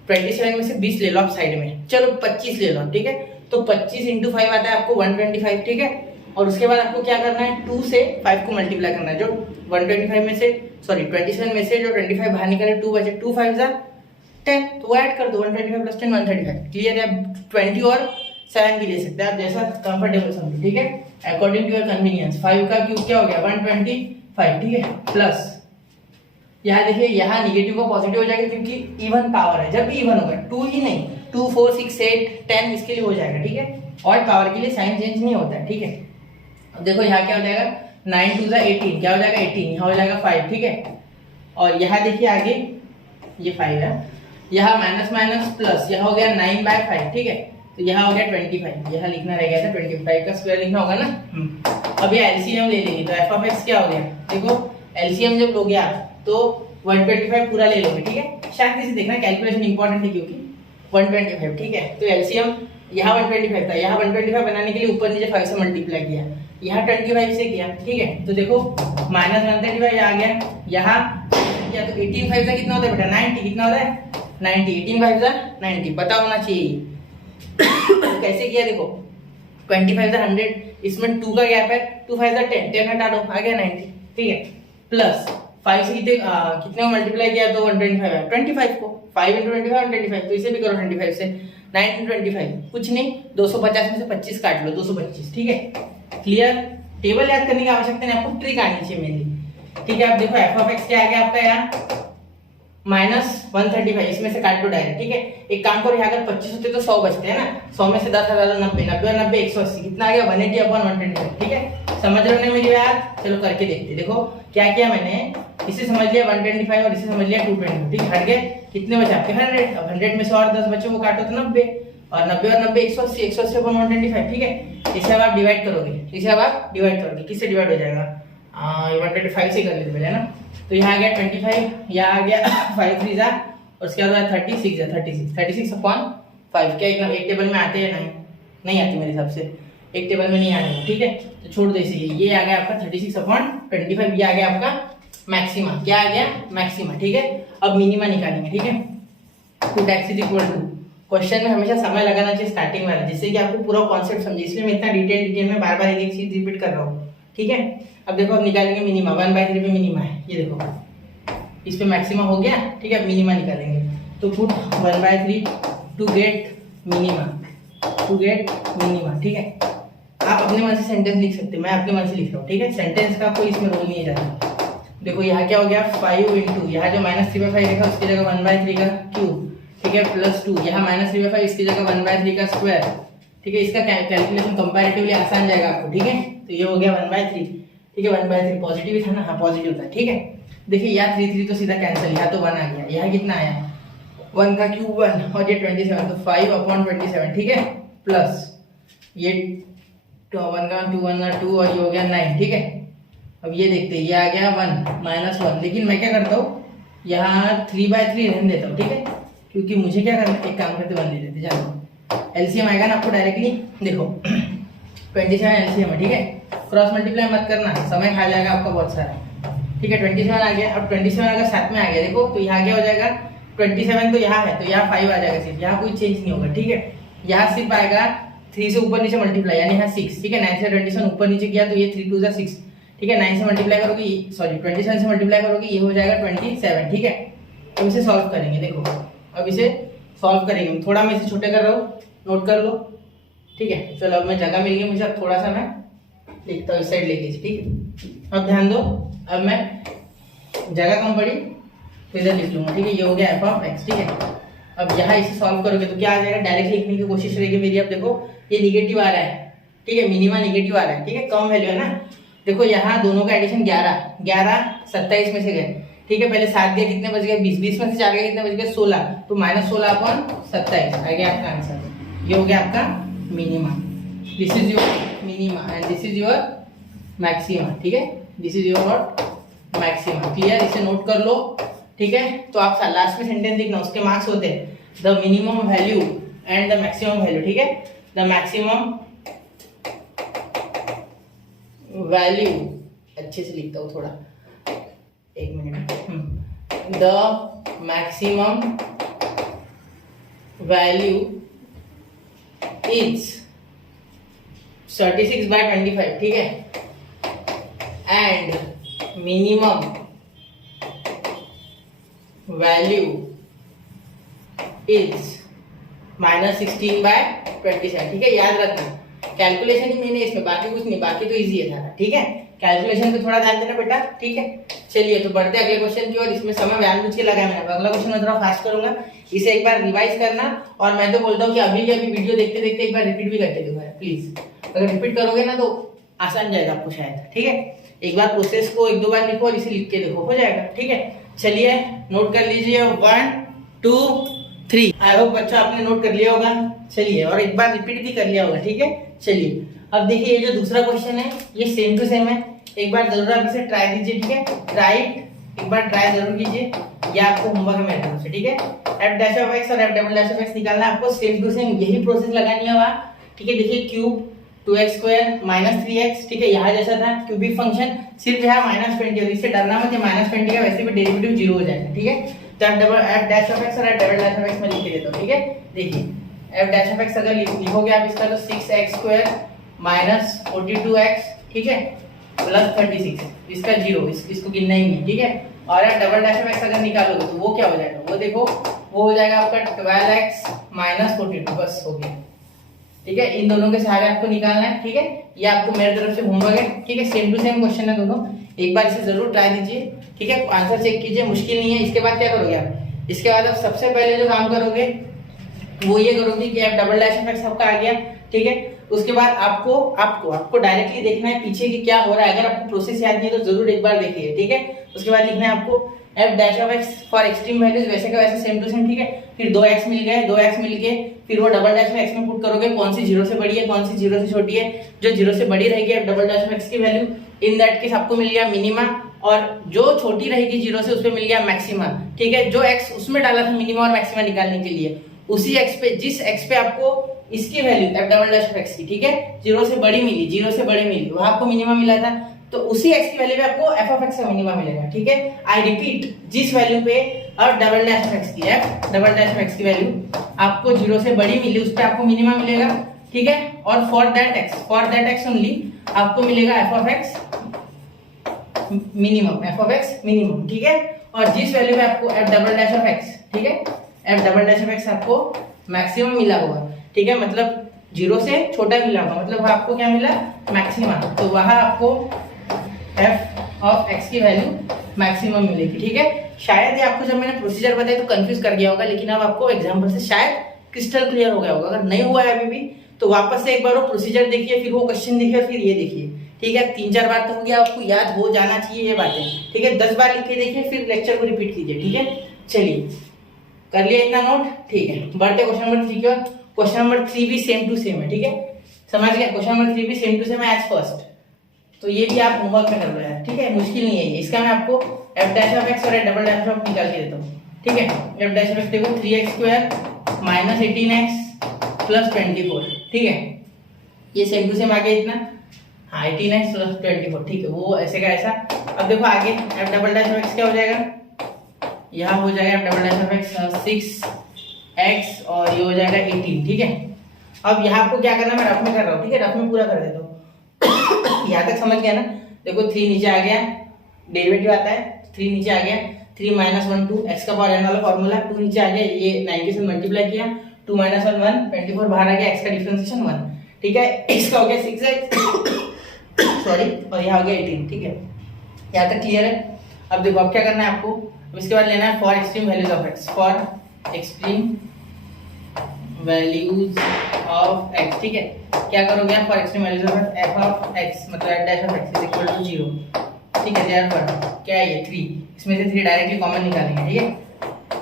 27 में से 20 ले लो आप साइड में, चलो 25 ले लो, ठीक है। तो 25 इंटू 5 आता है आपको 125, ठीक है। और उसके बाद आपको क्या करना है, 2 से 5 को मल्टीप्लाई करना है। जो 125 में से, सॉरी 27 में से जो 25 बाहर निकले, 2 बचे, 2 5 जा 10, तो वो ऐड कर दो, 125 प्लस 10 135। क्लियर है। आप 20 और 7 भी ले सकते हैं, आप जैसा कंफर्टेबल समझो, ठीक है, अकॉर्डिंग टू योर कन्वीनियंस। 5 का क्यूब क्या हो गया 125, ठीक है, प्लस यहाँ देखिए यहाँ निगेटिव का पॉजिटिव हो जाएगा क्योंकि इवन पावर है। जब भी इवन होगा, 2 ही नहीं, 2 4 6 8 10 इसके लिए हो जाएगा, ठीक है। और पावर के लिए साइन चेंज नहीं होता है, ठीक है। अब देखो यहाँ क्या हो जाएगा, 9 2 18, क्या हो जाएगा 18, यहाँ हो जाएगा 5, ठीक है। और यहाँ देखिए आगे ये 5 है, यहाँ माइनस माइनस प्लस, यहाँ हो गया 9/5, ठीक है। तो यहाँ हो गया 25, यहाँ लिखना रह गया था, 25 का स्क्वायर लिखना होगा ना। अब ये एलसीएम ले लेंगे, तो एफ ऑफ एक्स क्या हो गया, देखो एलसीएम जब लोगे आप तो 125 पूरा ले लोगे, ठीक है। शायद किसी देखना कैलकुलेशन इंपॉर्टेंट है क्योंकि 125, ठीक है। तो एलसीएम यहाँ 125 था, यहाँ 125 बनाने के लिए ऊपर नीचे 5 से मल्टीप्लाई किया, यहाँ 25 से किया, ठीक है। तो देखो -135 आ गया, यहाँ क्या, तो 18 5 से कितना होता है बेटा 90, कितना होता है 90, 18 5 से 90, पता होना चाहिए। कैसे किया, देखो 25 से 100, इसमें 2 का गैप है, 2 5 से 10, 10 हटा दो, आ गया 90, ठीक है। प्लस 5 से कितने को मल्टीप्लाई किया तो 125 है, 25 को 5 × 25 125, तो इसे भी करो 25 से, 9 × 25 कुछ नहीं, 250 में से 25 काट लो, 225, ठीक है। क्लियर। टेबल याद करने की आवश्यकता नहीं, आपको ट्रिक आनी चाहिए मेनली, ठीक है। अब देखो एफ ऑफ एक्स क्या आ गया आपका यहाँ -135, इसमें से काट दो डायरेक्ट, ठीक है। एक काम करो, यहाँ अगर 25 होते तो 100 बचते हैं ना, 100 में से 10 हटाओ 90, 90 और 90 180, कितना आ गया 180/125, ठीक है। समझ रहे हो मेरी बात, चलो करके देखते। देखो क्या किया मैंने, इसे समझ लिया 125 और इसे समझ लिया 220, ठीक है। हट गए, कितने बचे आपके 100, अब 100 में से और 10 बचे, वो काटो तो 90, और 90 और 90 180, 180/125, ठीक है। इसे अब आप डिवाइड करोगे, किससे डिवाइड हो जाएगा, 125 से कर लेते पहले ना। तो यहाँ आ गया 25, यहाँ आ गया 5 3 जा और उसके बाद 36 है, 36/5। क्या एक टेबल में आते हैं? नहीं आते मेरे हिसाब से, एक टेबल में नहीं आने, ठीक है। तो छोड़ दो इसे, ये आ गया आपका 36/25, ये आ गया आपका मैक्सिमा। क्या आ गया? मैक्सिमा, ठीक है। अब मिनिमा निकालेंगे, ठीक है। Two x is equal to, question में हमेशा समय लगाना चाहिए स्टार्टिंग वाला, जिससे कि आपको पूरा कॉन्सेप्ट समझे, इसलिए मैं इतना डिटेल में बार बार एक चीज रिपीट कर रहा हूँ, ठीक है। अब देखो, अब निकालेंगे मिनिमा। 1/3 पे मिनिमा है, ये देखो, इस पे मैक्सिमा हो गया, ठीक है। अब मिनिमा निकालेंगे, तो पुट 1/3 टू गेट मिनिमा, ठीक है। आप अपने मन से सेंटेंस लिख सकते हैं, मैं आपके मन से लिख रहा हूँ, ठीक है। सेंटेंस का कोई इसमें रोल नहीं है जाता। देखो यहाँ क्या हो गया, 5 इंटू, यहाँ जो -3/5 लिखा उसकी जगह 1/3 का क्यूब, ठीक है, +2, यहाँ -3/5 इसकी जगह 1/3 का स्क्वायर, ठीक है। इसका कैलकुलेशन कंपैरेटिवली आसान जाएगा आपको, ठीक है। तो ये हो गया 1/3, ठीक है। 1/3 पॉजिटिव ही था ना? हाँ पॉजिटिव था, ठीक है। देखिए यहाँ 3 तो सीधा कैंसिल, यहाँ तो 1 आ गया, यहाँ कितना आया 1 का क्यूब 1 और ये 27, तो 5/27, ठीक है, प्लस ये 1 का 2 और ये हो गया 9, ठीक है। अब ये देखते हैं, ये आ गया 1 -1, लेकिन मैं क्या करता हूँ यहाँ 3/3 रहने देता हूँ, ठीक है, क्योंकि मुझे क्या करना, एक काम करते 1 ले लेते, जानो एलसीएम आएगा ना आपको डायरेक्टली, देखो 27 एलसीएम है, ठीक है। क्रॉस मल्टीप्लाई मत करना, समय खा जाएगा आपका बहुत सारा, ठीक है। 27 आ गया। अब 27 अगर साथ में आ गया, देखो तो यहाँ क्या हो जाएगा, 27 तो यहाँ है, तो यहाँ 5 आ जाएगा सिर्फ, यहाँ कोई चेंज नहीं होगा, ठीक है। यहाँ सिर्फ आएगा 3 से ऊपर नीचे मल्टीप्लाई, यानी यहाँ 6, ठीक है। 9 से 27 ऊपर नीचे किया तो ये 3 2 जा 6, ठीक है। 9 से मल्टीप्लाई करोगे, सॉरी 27 से मल्टीप्लाई करोगे, ये हो जाएगा 27, ठीक है। अब इसे सॉल्व करेंगे, देखो अब इसे सॉल्व करेंगे, थोड़ा मैं इसे छोटे कर रहा हूँ, नोट कर लो, ठीक है। चलो अब मैं जगह मिल गई मुझे, अब थोड़ा सा मैं लिखता हूँ इस साइड लेके, ठीक है। अब ध्यान दो, अब मैं जगह कम पड़ी तो इधर लिख लूंगा, ठीक है। ये हो गया f(x), ठीक है। अब यहाँ इसे सॉल्व करोगे तो क्या आ जाएगा, डायरेक्ट लिखने की कोशिश रहेगी मेरी। अब देखो ये निगेटिव आ रहा है, ठीक है, मिनिमा निगेटिव आ रहा है, ठीक है, कम वैल्यू है ना। देखो यहाँ दोनों का एडिशन 11 27 में से गए, ठीक है। पहले 7 गए, कितने बच गए 20 में से 4 गए, कितने बच गए 16, तो -16/27 आ गया आपका आंसर। ये हो गया आपका minima, this is your minima and this is your maxima, ठीक है। This is your maxima, clear, इसे नोट कर लो, ठीक है। तो आप लास्ट में सेंटेंस लिखना, उसके मार्क्स होते हैं the minimum value and the maximum value, ठीक है। द मैक्सिमम वैल्यू, अच्छे से लिखता हूँ थोड़ा, एक minute, the maximum value is 36/25, ठीक है, एंड मिनिमम वैल्यू इज -16/27, ठीक है। याद रखना, कैलकुलेशन ही मैंने इसमें, बाकी कुछ नहीं, बाकी तो इजी है सारा, ठीक है। कैलकुलेशन पे थोड़ा ध्यान देना बेटा, ठीक है। चलिए तो बढ़ते अगले क्वेश्चन की ओर। इसमें समय जानबूझ के लगाया मैंने, अगला क्वेश्चन मैं थोड़ा फास्ट करूंगा, इसे एक बार रिवाइज करना, और मैं तो बोलता हूँ कि अभी के अभी वीडियो देखते देखते एक बार रिपीट भी करके देखो प्लीज। अगर रिपीट करोगे ना तो आसान जाएगा आपको शायद, ठीक है। एक बार प्रोसेस को 1-2 बार लिखो और इसे लिख के देखो, हो जाएगा, ठीक है। चलिए नोट कर लीजिए, 1 2 3। आई होप बच्चा आपने नोट कर लिया होगा। चलिए, और एक बार रिपीट भी कर लिया होगा, ठीक है। चलिए अब देखिए, ये जो दूसरा क्वेश्चन है ये सेम टू सेम है, एक बार जरूर आप इसे ट्राई कीजिए, ठीक है। एक बार ट्राई जरूर कीजिए, ये आपको होमवर्क है मेरे तरफ से, ठीक है। f'(x) और f'(x) निकालना है आपको, सेम टू सेम यही प्रोसेस लगानी है वहाँ, ठीक है। देखिए क्यूब 2x² -3x, ठीक है, यहाँ जैसा था क्यूबिक फंक्शन, सिर्फ यहाँ -20, इससे डरना मत, -20 का वैसे भी डेरिवेटिव 0 हो जाएगा, ठीक है। तो f'(x) और f'(x) में लिख के देता हूँ, ठीक है। देखिए f'(x) अगर लिखोगे आप इसका, तो 6x² -42x, ठीक है, +36, इसका 0, इसको गिनना ही नहीं, ठीक है। और f'(x) अगर निकालोगे तो वो क्या हो जाएगा, वो देखो, वो हो जाएगा आपका 12x -42, बस हो गया, ठीक है। इन दोनों के सहारे आपको निकालना है, ठीक है। ये आपको मेरी तरफ से होमवर्क है, ठीक है। सेम टू सेम क्वेश्चन है दोनों, एक बार इसे जरूर ट्राई दीजिए, ठीक है। आंसर चेक कीजिए, मुश्किल नहीं है। इसके बाद क्या करोगे आप, इसके बाद आप सबसे पहले जो काम करोगे वो ये करोगे कि f'(x) आपका आ गया, ठीक है। उसके बाद आपको डायरेक्टली देखना है पीछे कि क्या हो रहा है। अगर आपको प्रोसेस याद नहीं है तो जरूर एक बार देखिए, ठीक है। उसके बाद लिखना है आपको f'(x) फॉर एक्सट्रीम वैल्यूज, वैसे का वैसे सेम टू सेम, ठीक है। फिर 2x मिल गए, 2x मिल के फिर वो f' में पुट करोगे, कौन सी 0 से बड़ी है, कौन सी 0 से छोटी है। जो 0 से बड़ी रहेगी f'(x) की वैल्यू, इन दैट केस आपको मिल गया मिनिमा, और जो छोटी रहेगी 0 से उस पर मिल गया मैक्सिमा। ठीक है, जो x उसमें डाला था मिनिमा और मैक्सिमा निकालने के लिए, उसी x पे, जिस x पे आपको इसकी value f double dash of x की, ठीक है, 0 से बड़ी मिली, वहां आपको मिनिमा मिला था, तो उसी x की वैल्यू पे आपको f ऑफ x का मिनिमा मिलेगा। ठीक है, आई रिपीट, जिस वैल्यू पे f double dash of x की वैल्यू आपको 0 से बड़ी मिली, उस पे आपको मिनिमा मिलेगा। ठीक है, और फॉर दैट x ओनली आपको मिलेगा f ऑफ x मिनिमम। ठीक है, और जिस वैल्यू पे आपको f double dash of x, ठीक है, f double dash of x आपको मैक्सिमम मिला होगा। ठीक है, मतलब 0 से छोटा मिला होगा, मतलब वहां आपको क्या मिला, मैक्सिमा, तो वहां आपको f ऑफ x की वैल्यू मैक्सिमम मिलेगी। ठीक है, शायद ये आपको जब मैंने प्रोसीजर बताया तो कंफ्यूज कर गया होगा, लेकिन अब आपको एग्जांपल से शायद क्रिस्टल क्लियर हो गया होगा। अगर नहीं हुआ है अभी भी तो वापस से एक बार वो प्रोसीजर देखिए, फिर वो क्वेश्चन देखिए, फिर ये देखिए। ठीक है, 3-4 बार तो हो गया, आपको याद हो जाना चाहिए ये बातें। ठीक है, 10 बार लिख के देखिए, फिर लेक्चर को रिपीट कीजिए। ठीक है, चलिए कर लिया इतना नोट। ठीक है, बढ़ते क्वेश्चन नंबर 3 की ओर। क्वेश्चन नंबर 3 भी सेम टू सेम है। ठीक है, समझ गए, क्वेश्चन नंबर 3 भी सेम टू सेम है एज फर्स्ट, तो ये भी आप होमवर्क में कर रहे हैं। ठीक है, मुश्किल नहीं है ये, इसका मैं आपको f डैश ऑफ x और f डबल डैश ऑफ निकाल के देता हूँ। ठीक है, f डैश ऑफ x देखो 3x² माइनस 18x प्लस 24। ठीक है, ये सेम टू सेम आगे इतना, हाँ 18x प्लस 24। ठीक है, वो ऐसे का ऐसा। अब देखो आगे f double dash of x क्या हो जाएगा, यहाँ हो जाएगा f double dash of x 6x और ये हो जाएगा 18। ठीक है, अब यहाँ आपको क्या करना, मैं रफ में कर रहा हूँ। ठीक है, रफ में पूरा कर देता हूँ। यहाँ तक समझ गया ना। देखो 3 नीचे आ गया, डेरिवेटिव आता है, 3 नीचे आ गया, 3 माइनस 1 2 x का पावर n वाला फॉर्मूला, 2 नीचे आ गया, ये 9 के साथ मल्टीप्लाई किया, 2 माइनस 1 1, 24 बाहर आ गया, x का डिफरेंशिएशन 1। ठीक है, x का हो गया 6x सॉरी, और यहाँ हो गया 18। ठीक है, यहाँ तक क्लियर है। अब देखो अब क्या करना है आपको, अब इसके बाद लेना है for extreme values of x, for extreme values of x। ठीक है, क्या करोगे आप, for extreme values of f of x मतलब f dash of x is equal to 0। ठीक है, देयरफॉर क्या है ये 3, इसमें से 3 डायरेक्टली कॉमन निकालेंगे। ठीक है,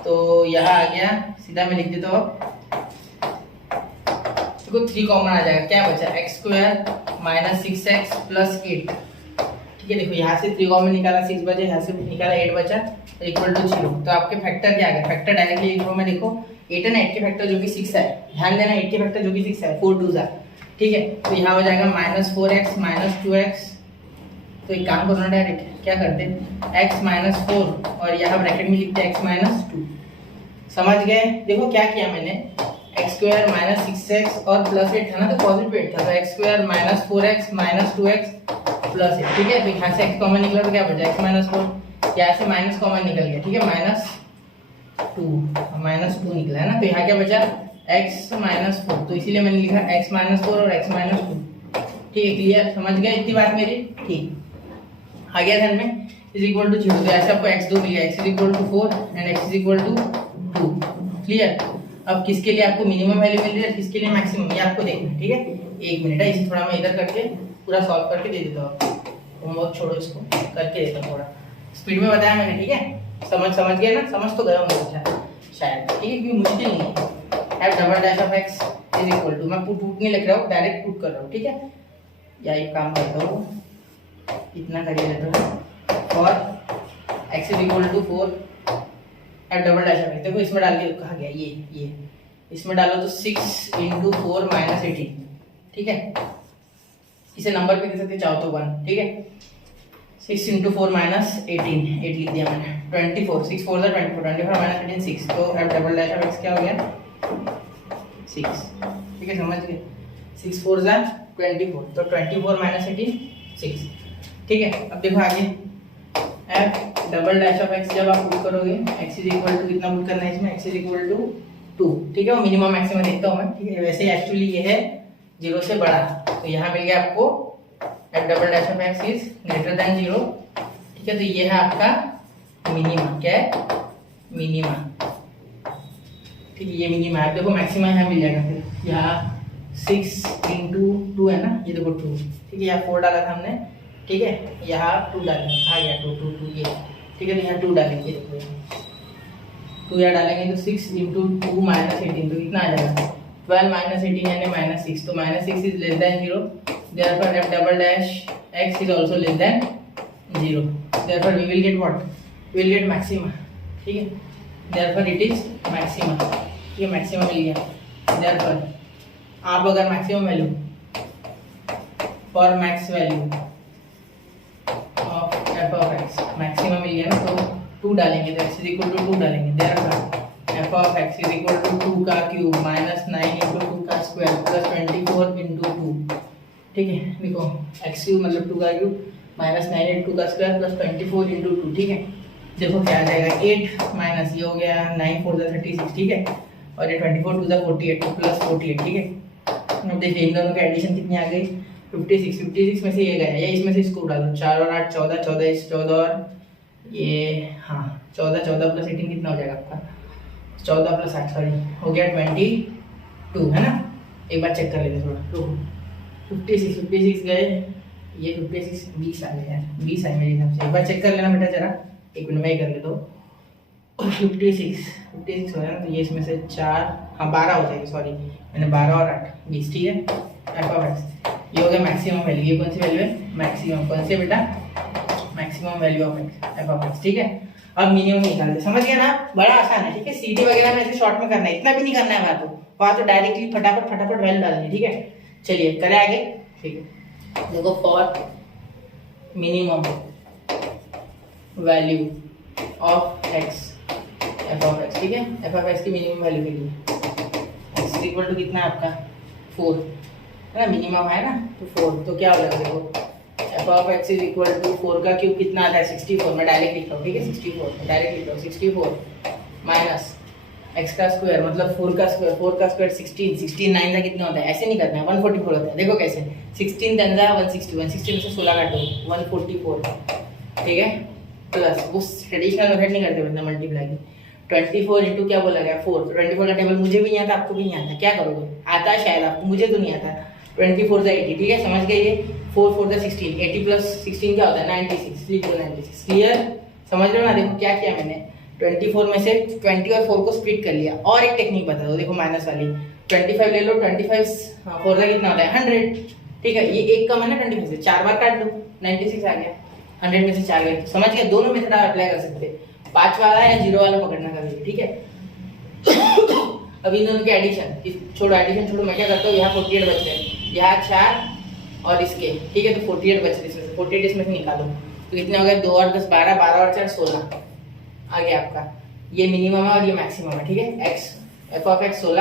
तो यहाँ आ गया, सीधा मैं लिख देता हूँ, देखो 3 कॉमन आ जाएगा, क्या बचा x² माइनस 6x प्लस 8। ठीक है, देखो यहाँ से 3 कॉमन निकाला, 6 बचे, यहाँ से निकाला 8 बचा, इक्वल टू 0। तो आपके फैक्टर क्या आ गया, फैक्टर डायरेक्टली लिखो मैं, देखो 8 एंड 8 के फैक्टर जो कि 6 है, ध्यान देना 8 के फैक्टर जो कि 6 है, 4 2 जा। ठीक है, तो यहाँ हो जाएगा माइनस 4x माइनस 2x। तो एक काम करो ना, डायरेक्ट क्या करते हैं, x माइनस 4 और यहाँ ब्रैकेट में लिखते हैं x माइनस 2। समझ गए, देखो क्या किया मैंने, x² माइनस 6x और प्लस 8 था ना, तो पॉजिटिव 8 था, तो x² minus 4x minus 2x plus 8। ठीक है, तो यहाँ से x कॉमन निकला तो क्या बचा, x माइनस 4, यहाँ से माइनस कॉमन निकल गया। ठीक है, माइनस 2 निकला है ना, तो यहाँ क्या बचा, x माइनस 4, तो इसीलिए मैंने लिखा x माइनस 4 और x माइनस 2। ठीक है, क्लियर, समझ गए इतनी बात मेरी। ठीक, आ गया ध्यान में, इज इक्वल टू 0, तो ऐसे आपको x2 मिल गया, x is equal to 4 and x is equal to 2। Clear, अब किसके लिए आपको मिनिमम वैल्यू मिल रही है, किसके लिए मैक्सिमम, ये आपको देखना है। ठीक है, 1 मिनट है, इसे थोड़ा मैं इधर करके पूरा सॉल्व करके दे देता हूँ, होमवर्क छोड़ो, इसको करके देता हूँ, थोड़ा स्पीड में बताया मैंने। ठीक है, समझ गए ना, समझ तो गए होंगे शायद। ठीक है, क्योंकि मुश्किल नहीं है। f double dash of x is equal to, मैं पुट नहीं लिख रहा हूँ, डायरेक्ट पुट कर रहा हूँ। ठीक है, या एक काम करता हूँ, इतना कर लेता हूँ, for x is equal to 4 f double dash of x, देखो इसमें डाल के कहा गया, ये इसमें डालो तो 6 इंटू 4 माइनस 18। ठीक है, इसे नंबर पे दे सकते चाहो तो 1। ठीक है, 6 इंटू 4 माइनस 18, 8 लिख दिया मैंने, 24, 6 4 जा 24, 24 माइनस 18 6, तो f double dash of x क्या हो गया 6। ठीक है, समझ गए, 6 4 जा 24, तो 24 माइनस 18 6। ठीक है, अब देखो आगे f double dash of x जब आप पुट करोगे, x इज इक्वल टू कितना पुट करना है इसमें, x इज इक्वल टू 2। ठीक है, वो मिनिमम मैक्सिमम देखता हूँ मैं। ठीक है, वैसे एक्चुअली ये है 0 से बड़ा, तो यहाँ मिल गया आपको f double dash of x is greater than 0। ठीक है, तो ये है आपका मिनिमा, क्या है मिनिमा। ठीक है, ये मिनिमा है, देखो मैक्सिमम यहाँ मिल जाएगा, फिर यहाँ 6 इंटू 2 है ना, ये देखो 2। ठीक है, यहाँ 4 डाला था हमने। ठीक है, यहाँ 2 डालेंगे, आ गया 2 ये। ठीक है, तो यहाँ 2 डालेंगे, देखो 2 यहाँ डालेंगे तो 6 इंटू 2 माइनस 18, तो कितना आ जाएगा 12 माइनस 18 यानी माइनस 6, तो minus 6 is less than 0, therefore f double dash x is also less than 0। therefore we will get what, we will get maxima, ठीक है, therefore it is maxima, ये maxima मिल गया। therefore आप अगर maximum value for max value of f of x maximum मिल गया ना, तो 2 डालेंगे, तो x is equal to 2 डालेंगे, therefore f of x is equal to 2 का क्यूब माइनस 9 इंटू 2 का स्क्वायर प्लस 24 इंटू 2, ठीक है। देखो x क्यूब मतलब 2 का क्यूब माइनस 9 इंटू 2 का स्क्वायर प्लस 24 इंटू 2, ठीक है। देखो क्या आ जाएगा, 8 माइनस ये हो गया 9 4 36, ठीक है, और ये 24 2 48 प्लस 48, ठीक है। अब देखिए इन दोनों का एडिशन कितनी आ गई, 56 में से ये गया, या इसमें से इसको उड़ा दो, 4 और 8 14, 14 इस 14 और ये हाँ 14 प्लस 18 कितना हो जाएगा आपका, 14 प्लस 8 सॉरी हो गया 22, है ना। एक बार चेक कर लेते थोड़ा, तो 56 गए, ये 56 20 आ गए यार, 20 आए मेरे हिसाब से। एक बार चेक कर लेना बेटा जरा, एक मिनट में ही कर ले, तो 56 हो रहा है ना, तो ये इसमें से 4 हाँ 12 हो जाएगी, सॉरी मैंने 12 और 8 20, ठीक है। एफ ऑफ एक्स ये हो गया मैक्सिमम वैल्यू, ये कौन सी वैल्यू है, मैक्सिमम, कौन सी है बेटा, maximum value of x, F of X, ठीक है। अब मिनिमम निकालते, समझ गया ना, बड़ा आसान है, ठीक है। सीडी वगैरह में ऐसे शॉर्ट में करना है, इतना भी नहीं करना है वहाँ तो डायरेक्टली फटाफट वैल्यू डालनी है, ठीक है। चलिए करें आगे, ठीक है। देखो for minimum value of x F of X, ठीक है। एफ ऑफ एक्स की मिनिमम वैल्यू के लिए एक्स इक्वल टू कितना है आपका 4, है ना, मिनिमम है ना, तो 4, तो क्या हो जाएगा, देखो F of x is equal to 4 का क्यूब कितना आता है 64, मैं डायरेक्ट लिख रहा हूँ, ठीक है, 64 डायरेक्ट लिख रहा हूँ, 64 माइनस एक्स का स्क्वायर मतलब 4 का स्क्वायर 16 9 का कितना होता है, ऐसे नहीं करना है, 144 होता है। देखो कैसे, 16 10 का 160 में से 16 काटो 144, ठीक है, प्लस वो ट्रेडिशनल मेथड नहीं करते मतलब मल्टीप्लाई की, 24 इंटू क्या बोला गया 4, तो 24 का टेबल मुझे भी नहीं आता, आपको भी नहीं आता, क्या करोगे, आता है शायद आपको, मुझे तो नहीं आता। 24 से 80, ठीक है, समझ गए, ये 4 से 16, 80 प्लस 16 क्या होता है 96, लिख दो 96, क्लियर, समझ रहे हो ना। देखो क्या किया मैंने, 24 में से 20 और 4 को स्प्लिट कर लिया, और एक टेक्निक बता दो, देखो माइनस वाली, 25 ले लो, 25 4 का कितना होता है 100, ठीक है, ये एक कम है ना 25 से, 4 बार काट दो 96 आ गया, 100 में से 4 गए, समझ गए। दोनों मेथड आप अप्लाई कर सकते हैं, 5 वाला या 0 वाला पकड़ना कभी, ठीक है। अब इन दोनों के एडिशन छोड़ो, मैं क्या करता हूँ, यहाँ 48 बच रहे हैं, यहाँ 4 और इसके, ठीक है, तो 48 बच रहे हैं, 48 इसमें से निकालो, तो कितने हो गए 2 और 10 12, 12 और 4 16 आ गया आपका, ये मिनिमम है और ये मैक्सिमम है, ठीक है। एक्स एफ ऑफ एक्स 16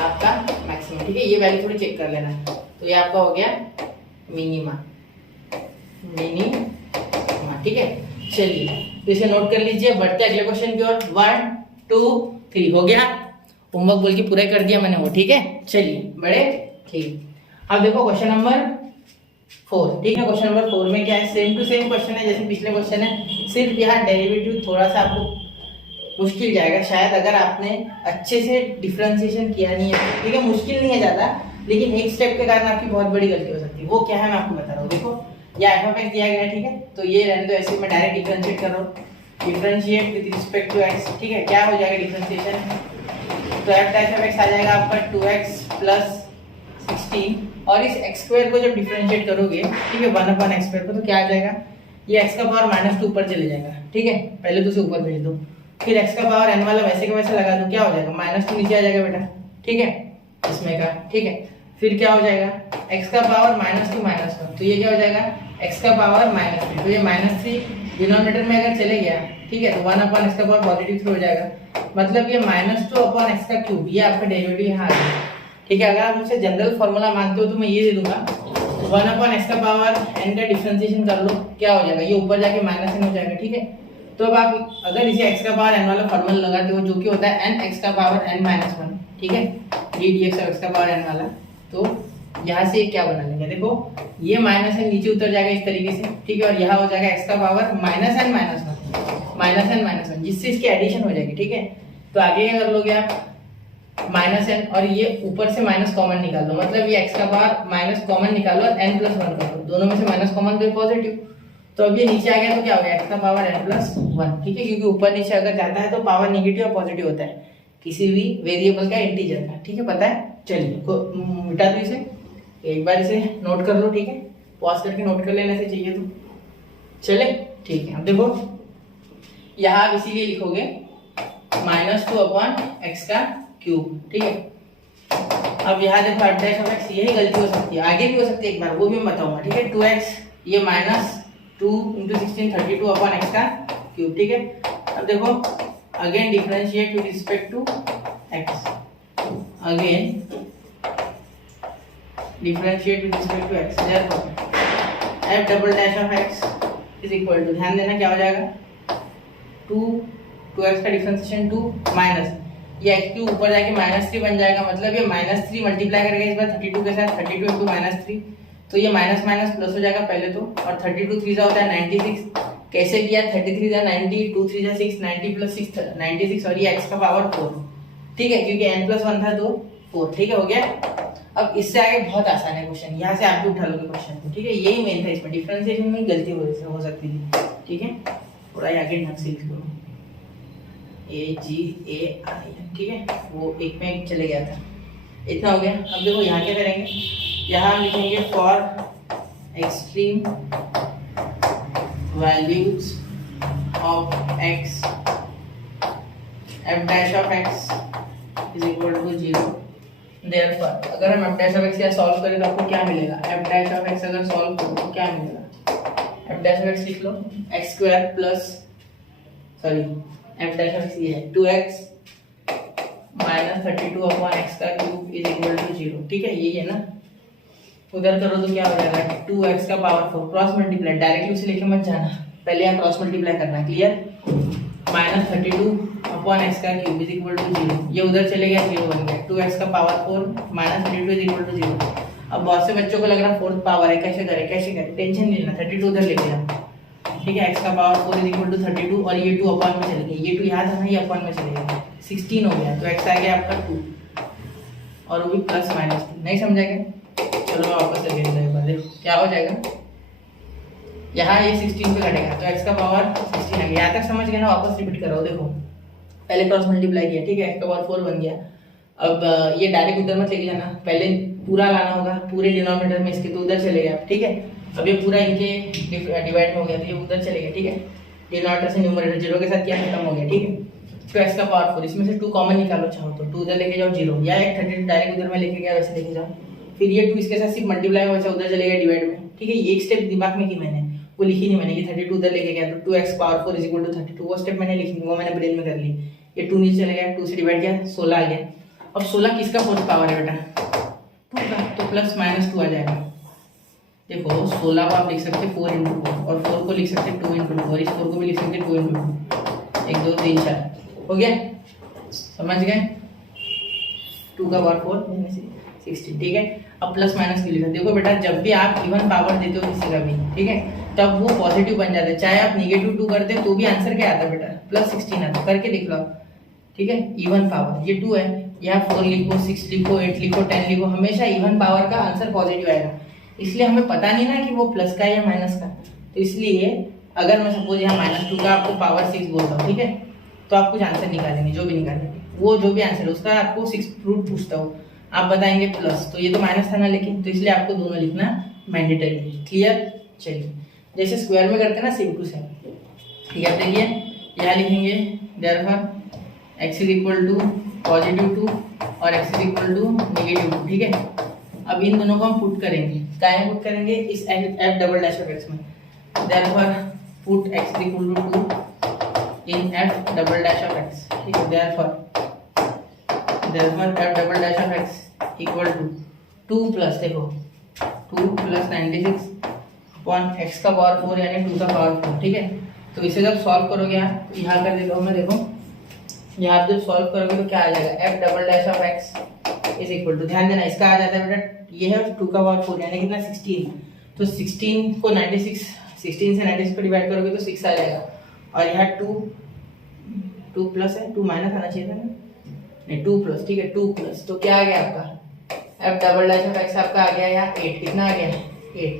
आपका मैक्सिमम, ठीक है, ये वैल्यू थोड़ी चेक कर लेना, तो ये आपका हो गया मिनिमा, ठीक है। चलिए तो इसे नोट कर लीजिए, बढ़ते अगले क्वेश्चन की ओर, 1 2 3 हो गया, होमवर्क बोल के पूरा कर दिया मैंने वो, ठीक है। चलिए बड़े, ठीक, अब देखो क्वेश्चन नंबर 4, ठीक है। क्वेश्चन नंबर 4 में क्या है, सेम टू सेम क्वेश्चन है जैसे पिछले क्वेश्चन है, सिर्फ यहाँ डेरिवेटिव थोड़ा सा आपको मुश्किल जाएगा शायद, अगर आपने अच्छे से डिफरेंशिएशन किया नहीं है, ठीक है। मुश्किल नहीं है ज़्यादा, लेकिन एक स्टेप के कारण आपकी बहुत बड़ी गलती हो सकती है, वो क्या है मैं आपको बता रहा हूँ। देखो या एफ ऑफ एक्स दिया गया है, ठीक है, तो ये रहने दो ऐसे, मैं डायरेक्ट डिफरेंशिएट कर रहा हूँ, differentiate with respect to x, ठीक है। क्या हो जाएगा डिफरेंशिएशन, तो एफ डैश ऑफ एक्स आ जाएगा आपका 2x प्लस 16, और इस एक्स स्क्वायर को जब डिफरेंशिएट करोगे, ठीक है, 1 एक्स स्क्वायर को, तो क्या आ जाएगा, ये x का पावर -2 ऊपर चले जाएगा, ठीक है, पहले तो उसे ऊपर भेज दो, फिर x का पावर n वाला वैसे के वैसे लगा दो, क्या हो जाएगा -2 नीचे आ जाएगा बेटा, ठीक है, इसमें का, ठीक है। फिर क्या हो जाएगा, x का पावर -2 -1, तो ये क्या हो जाएगा x का पावर -3, तो ये -3 डिनोमिनेटर में अगर चले गया, ठीक है, तो 1 x का पावर पॉजिटिव 3 हो जाएगा, मतलब ये -2 x का क्यूब, ये आपका डेरिवेटिव यहाँ आ गया, ठीक है। अगर आप मुझसे जनरल फॉर्मूला मानते हो तो मैं ये दे दूंगा, 1 x का पावर n का डिफरेंशिएशन कर लो, क्या हो जाएगा, ये ऊपर जाके -n हो जाएगा, ठीक है। तो अब आप अगर इसे x का पावर n वाला फॉर्मूला लगाते हो, जो कि होता है n x का पावर n-1, ठीक है, ddx of x का पावर n वाला, तो यहाँ से क्या बना लेंगे, देखो ये -n नीचे उतर जाएगा इस तरीके से, ठीक है, और यहाँ हो जाएगा x का पावर -n-1, जिससे इसकी एडिशन हो जाएगी, ठीक है। तो आगे क्या कर लोगे आप, -n और ये ऊपर से माइनस कॉमन निकाल दो, मतलब ये x का पावर माइनस कॉमन निकालो और n+1 कर दो, दोनों में से माइनस कॉमन तो पॉजिटिव, तो अब ये नीचे आ गया तो क्या हो गया, x का पावर n+1, ठीक है, क्योंकि ऊपर नीचे अगर जाता है तो पावर नेगेटिव और पॉजिटिव होता है किसी भी वेरिएबल का, इंटीजर का, ठीक है, पता है। चलिए मिटा दो इसे, एक बार इसे नोट कर लो, ठीक है, पॉज करके नोट कर लेने से चाहिए तो, चले ठीक है, अब देखो यहाँ आप इसीलिए लिखोगे -2/x का क्यूब, ठीक है। अब यहाँ देखो f डैश ऑफ x, यही गलती हो सकती है, आगे भी हो सकती है, एक बार वो भी मैं बताऊंगा, ठीक है। 2x ये -2 × 16 32/x का क्यूब, ठीक है। अब देखो again differentiate with respect to x, again differentiate with respect to x, therefore f double dash of x is equal to, ध्यान देना क्या हो जाएगा, 2x का डिफरेंशिएशन 2 माइनस ये x क्यूब ऊपर जाके -3 बन जाएगा, मतलब ये -3 मल्टीप्लाई करेगा इस बार 32 के साथ, 32 × -3, तो ये माइनस माइनस प्लस हो जाएगा पहले तो, और 32 3 होता है 96, कैसे किया, 33 90, 2 3 6, 90 + 6 96, और ये x का पावर 4, ठीक है, क्योंकि n+1 था तो 4, ठीक है, हो गया। अब इससे आगे बहुत आसान है क्वेश्चन, यहाँ से आप भी उठा लोगे क्वेश्चन को, ठीक है, यही मेन था, इसमें डिफरेंशिएशन में गलती हो सकती थी, ठीक है, थोड़ा आगे ढंग से लिख लो, AGAI, ठीक है, वो एक में चले गया था, इतना हो गया। अब देखो यहाँ क्या करेंगे, यहाँ हम लिखेंगे for extreme values of x f dash of x is equal to 0, therefore अगर हम f डैश ऑफ x या सॉल्व करें तो आपको क्या मिलेगा, f डैश ऑफ x अगर सॉल्व करो तो क्या मिलेगा, f डैश ऑफ x लिख लो x² plus f dash of x ये है 2x -32/x का क्यूब इज इक्वल टू 0, ठीक है, यही है ना। उधर करो तो क्या हो जाएगा, 2x का पावर 4, क्रॉस मल्टीप्लाई, डायरेक्टली उसे लेके मत जाना, पहले यहाँ क्रॉस मल्टीप्लाई करना, क्लियर, -32/x का क्यूब इज इक्वल टू 0, ये उधर चले गया 0 बन गया, 2x का पावर 4 -32 इज इक्वल टू 0। अब बहुत से बच्चों को लग रहा है फोर्थ पावर है, कैसे करें, टेंशन नहीं लेना, 32 उधर लेके जाओ, ठीक है, x का पावर 4 इज इक्वल टू 32, और ये 2 अपॉन में चले गए, ये 2 यहाँ था ना, ये अपॉन में चले गए, 16 हो गया, तो x आ गया आपका 2, और वो भी +-2, नहीं समझा क्या, चलो वापस से देख एक बार, देखो क्या हो जाएगा, यहाँ ये 16 पे घटेगा तो x का पावर 16 आ गया, यहाँ तक समझ गए ना, वापस रिपीट करो, देखो पहले क्रॉस मल्टीप्लाई किया, ठीक है, x का पावर 4 बन गया। अब ये डायरेक्ट उधर मत लेके जाना, पहले पूरा लाना होगा, पूरे डिनोमिनेटर में इसके, तो उधर चले गए, ठीक है। अब ये पूरा इनके डिवाइड में हो गया तो ये उधर चले गए, ठीक है, डिनोमिनेटर से न्यूमरेटर 0 के साथ क्या खत्म हो गया, ठीक है। तो x का पावर 4, इसमें से 2 कॉमन निकालो चाहो तो, 2 उधर लेके जाओ 0, या एक 32 डायरेक्ट उधर में लेके गया वैसे लेके जाओ, फिर ये 2 इसके साथ सिर्फ मल्टीप्लाई हो बचा, उधर चले गया डिवाइड में, ठीक है। ये एक स्टेप दिमाग में की मैंने, वो लिखी नहीं मैंने, कि 32 उधर लेके गया तो 2x power 4 is equal to 32, वो स्टेप मैंने लिखी, वो मैंने ब्रेन में कर ली। ये 2 नीचे चले गया, 2 से डिवाइड किया 16 आ गया। अब 16 किसका फोर्थ पावर है बेटा, 2 का, तो +-2 आ जाएगा। देखो 16 को आप लिख सकते 4 × 2, और 4 को लिख सकते 2 × 2, और इस 4 को भी लिख सकते 2 × 2, 1 2 3 4, हो गया, समझ गए, 2 का पावर 4 16, ठीक है। अब +- क्यों लिखा, देखो बेटा जब भी आप इवन पावर देते हो किसी का भी, ठीक है, तब वो पॉजिटिव बन जाता है, चाहे आप -2 करते तो भी आंसर क्या आता है बेटा, +16 आता है, करके देख लो, ठीक है। इवन पावर ये 2 है, यहाँ 4 लिखो, 6 लिखो, 8 लिखो, 10 लिखो, हमेशा इवन पावर का आंसर पॉजिटिव आएगा। इसलिए हमें पता नहीं ना कि वो प्लस का या माइनस का, तो इसलिए अगर मैं सपोज यहाँ -2 का आपको पावर 6 बोलता हूँ, ठीक है, तो आप कुछ आंसर निकालेंगे, जो भी निकालेंगे, वो जो भी आंसर है उसका आपको 6 रूट पूछता हूँ, आप बताएंगे प्लस, तो ये तो माइनस था ना, लेकिन तो इसलिए आपको दोनों लिखना मैंडेटरी है, क्लियर। चलिए जैसे स्क्वायर में करते हैं ना, सेम टू सेम, ठीक है। देखिए यहाँ लिखेंगे therefore x is equal to +2 और x इज इक्वल टू -2, ठीक है। अब इन दोनों को हम पुट करेंगे, क्या पुट करेंगे, इस f double dash of x में, therefore put x is equal to 2 in f double dash of x, ठीक है, therefore f double dash of x equal to 2 plus, देखो 2 + 96 अपॉन x का पावर 4 यानी 2 का पावर 4, ठीक है। तो इसे जब सॉल्व करोगे आप, तो यहाँ कर देता हूँ मैं, देखो यहाँ जब सॉल्व करोगे तो क्या आ जाएगा, f double dash of x is equal to, ध्यान देना इसका आ जाता है बेटा, ये है 2 का पावर 4 यानी कितना 16, तो 16 को 96, 16 से 96 को डिवाइड करोगे तो 6 आ जाएगा, और यहाँ 2 प्लस है, 2 माइनस आना चाहिए था ना, नहीं 2 प्लस, ठीक है, 2 प्लस, तो क्या आ गया आपका f double dash of x आपका आ गया यहाँ 8, कितना आ गया 8,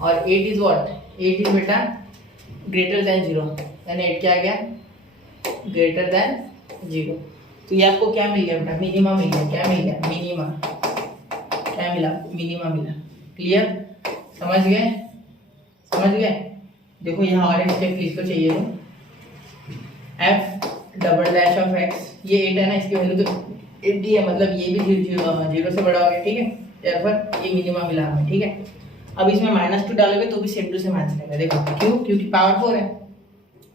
और 8 इज व्हाट, 8 इज बेटा ग्रेटर देन 0, यानी 8 क्या आ गया, ग्रेटर देन 0, तो ये आपको क्या मिल गया बेटा, मिनिमा मिल गया, क्या मिल गया, मिनिमा, क्या मिला, मिनिमा मिला, क्लियर, समझ गए, देखो यहाँ और एक स्टेप किसको चाहिए तो f double dash of x, ये 8 है ना, इसकी वैल्यू तो 80 है, मतलब ये भी जीरो से बड़ा हो गया, ठीक है, therefore ये मिनिमम मिला हमें, ठीक है। अब इसमें -2 डालोगे तो भी सेम टू सेम आंसर आएगा, देखो क्यों, क्योंकि पावर 4 है,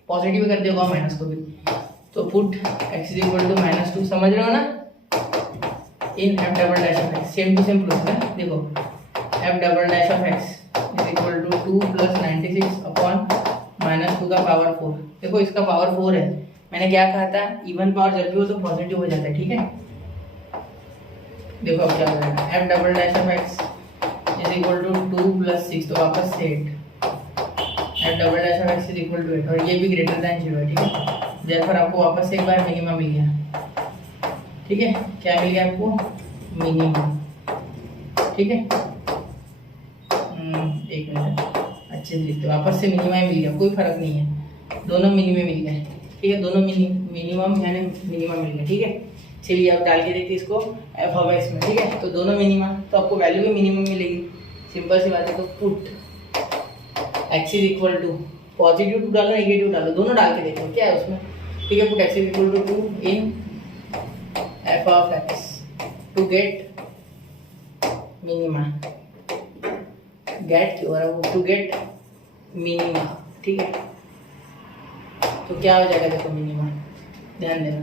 पॉजिटिव कर देगा माइनस को भी, तो put x is equal to -2, समझ रहे हो ना, in F double dash of X, same to same proof है, देखो F double dash of x is equal to 2 + 96 upon -2 का पावर 4, देखो इसका पावर 4 है, मैंने क्या कहा था, इवन पावर जब भी हो तो पॉजिटिव हो जाता है, ठीक है। देखो अब क्या हो जाएगा, F double dash of x is equal to 2 + 6, तो वापस से 8, F double dash of x is equal to 8, और ये भी ग्रेटर देन 0 है, ठीक है, देयरफॉर आपको वापस से एक बार मिनिमम मिल गया, ठीक है, क्या मिल गया आपको, मिनिमम, ठीक है। एक मिनट अच्छे से लिखते, वापस से मिनिमम मिल गया, कोई फर्क नहीं है, दोनों मिनिमम मिल गए, ठीक है, दोनों मिनिमम यानी मिनिमम मिल गया, ठीक है। चलिए अब डाल के देखते इसको एफ ऑफ एक्स में, ठीक है, तो दोनों मिनिमम, तो आपको वैल्यू भी मिनिमम मिलेगी, सिंपल सी बात है। तो put X is equal to, positive 2 डालो नेगेटिव डालो, दोनों डाल के देखो क्या है उसमें, ठीक है, put X is equal to 2 in F of X to get minima, get to get minima, ठीक है, तो क्या हो जाएगा, देखो मिनिमा, ध्यान देना,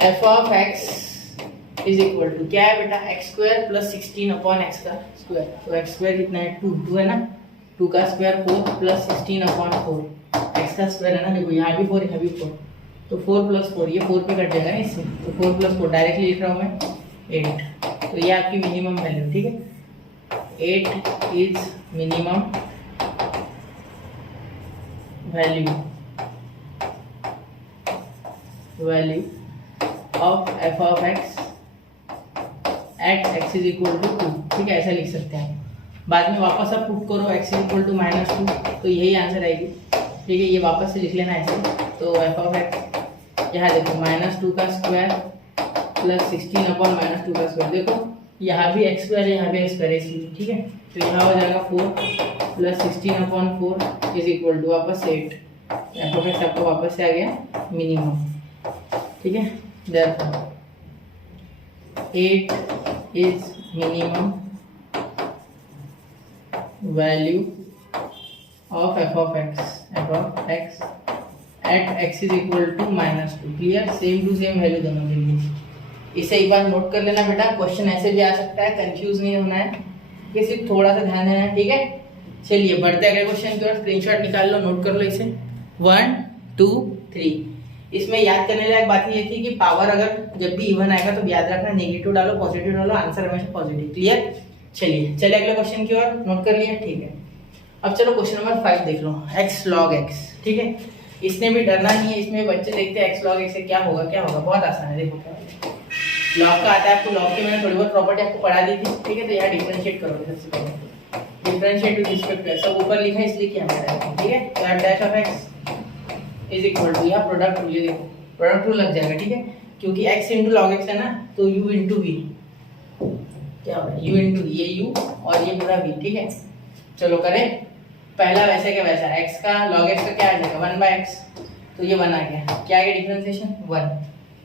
F of x is equal to क्या है बेटा, x² + 16 अपॉन x का स्क्वायर, तो x² कितना है 2 है ना, 2 का स्क्वायर 4 + 16 अपॉन 4, x का स्क्वायर है ना, देखो यहाँ भी 4 यहाँ भी 4, तो 4 + 4, ये 4 पे कट जाएगा ना इससे, तो 4 + 4 डायरेक्टली लिख रहा हूँ मैं 8, तो ये आपकी मिनिमम वैल्यू, ठीक है, 8 is minimum value of F of X at X is equal to 2, ठीक है, ऐसा लिख सकते हैं। बाद में वापस आप पुट करो x इज इक्वल टू -2, तो यही आंसर आएगी, ठीक है, ये वापस से लिख लेना ऐसे, तो एफ ऑफ एक्स यहाँ देखो -2 का स्क्वायर + 16 अपॉन -2 का स्क्वायर, देखो यहाँ भी x² है यहाँ भी x² है इसलिए, ठीक है, तो यहाँ हो जाएगा 4 + 16 अपॉन 4 इज इक्वल टू वापस 8, एफ ऑफ एक्स आपको वापस से आ गया मिनिमम, ठीक है, therefore 8 is minimum value of f of x at x is equal to -2, clear, same to same value दोनों के लिए। इसे एक बार नोट कर लेना बेटा, क्वेश्चन ऐसे भी आ सकता है, कंफ्यूज नहीं होना है, ये सिर्फ थोड़ा सा ध्यान देना है, ठीक है। चलिए बढ़ते अगले क्वेश्चन की ओर, स्क्रीनशॉट निकाल लो, नोट कर लो इसे, 1 2 3। इसमें याद करने लायक बात ये थी कि पावर अगर जब भी इवन आएगा तो याद रखना नेगेटिव डालो पॉजिटिव डालो, आंसर हमेशा पॉजिटिव, क्लियर। चलिए अगले क्वेश्चन की ओर, नोट कर लिया, ठीक है। अब चलो क्वेश्चन नंबर 5 देख लो, x log x, ठीक है, इसने भी डरना नहीं है, इसमें बच्चे देखते हैं x log x से क्या होगा, बहुत आसान है, देखो क्या लॉग का आता है, आपको लॉग की मैंने थोड़ी बहुत प्रॉपर्टी आपको पढ़ा दी थी, ठीक है, तो यहाँ डिफरेंशिएट करोगे, सबसे पहले डिफरेंशिएट विद रिस्पेक्ट टू, सब ऊपर लिखा है इसलिए किया मैंने, ठीक है, तो f dash of x is equal to, यहाँ प्रोडक्ट रूल, ये देखो प्रोडक्ट रूल लग जाएगा, ठीक है, क्योंकि x इंटू लॉग एक्स है ना, तो u इंटू वी क्या होगा, u इंटू ये u और ये पूरा v, ठीक है। चलो करें, पहला वैसे क्या वैसा, x का log x का क्या आ जाएगा 1/x, तो ये 1 आ गया, क्या आ गया डिफरेंशिएशन 1,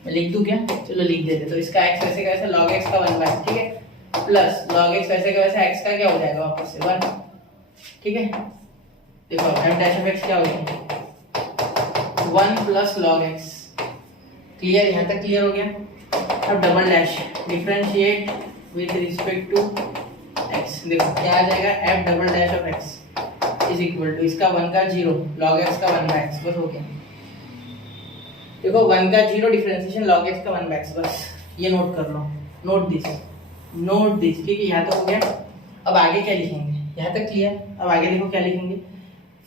मैं लिख दूं क्या, चलो लिख देते, तो इसका x वैसे का वैसा log x का 1/x, ठीक है, प्लस log x वैसे का वैसा x का क्या हो जाएगा वापस से 1, ठीक है। देखो f डैश ऑफ x क्या हो जाएगा 1 प्लस log x, क्लियर, यहाँ तक क्लियर हो गया। अब double dash differentiate with respect to x, देखो क्या आ जाएगा f double dash of x is equal to, इसका 1 का 0 log x का 1/x, बस हो गया। देखो 1 का 0 डिफरेंशिएशन log x का 1/x, बस ये नोट कर लो, नोट दिस, ठीक है, यहाँ तक हो गया। अब आगे क्या लिखेंगे, यहाँ तक क्लियर। अब आगे देखो क्या लिखेंगे,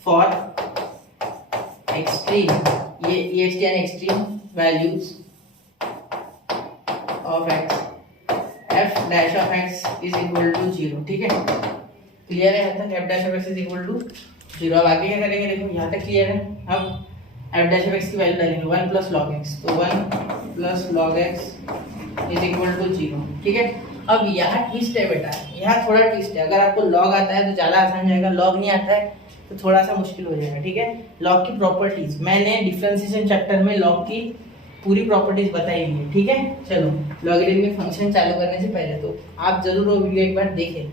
फॉर एक्सट्रीम, ये extreme values of x f dash of x is equal to 0, ठीक है, क्लियर है यहाँ तक, f dash of x is equal to 0। अब आगे क्या करेंगे, देखो यहाँ तक क्लियर है। अब f डैश ऑफ x की वैल्यू डालेंगे 1 प्लस log x, तो 1 plus log x is equal to 0, ठीक है। अब यहाँ ट्विस्ट है बेटा, यहाँ थोड़ा ट्विस्ट है, अगर आपको log आता है तो ज़्यादा आसान जाएगा, log नहीं आता है तो थोड़ा सा मुश्किल हो जाएगा, ठीक है। लॉग की प्रॉपर्टीज मैंने डिफरेंशिएशन चैप्टर में लॉग की पूरी प्रॉपर्टीज बताई हुई है, ठीक है। चलो लॉगरिथमिक फंक्शन चालू करने से पहले तो आप जरूर वो वीडियो एक बार देखें,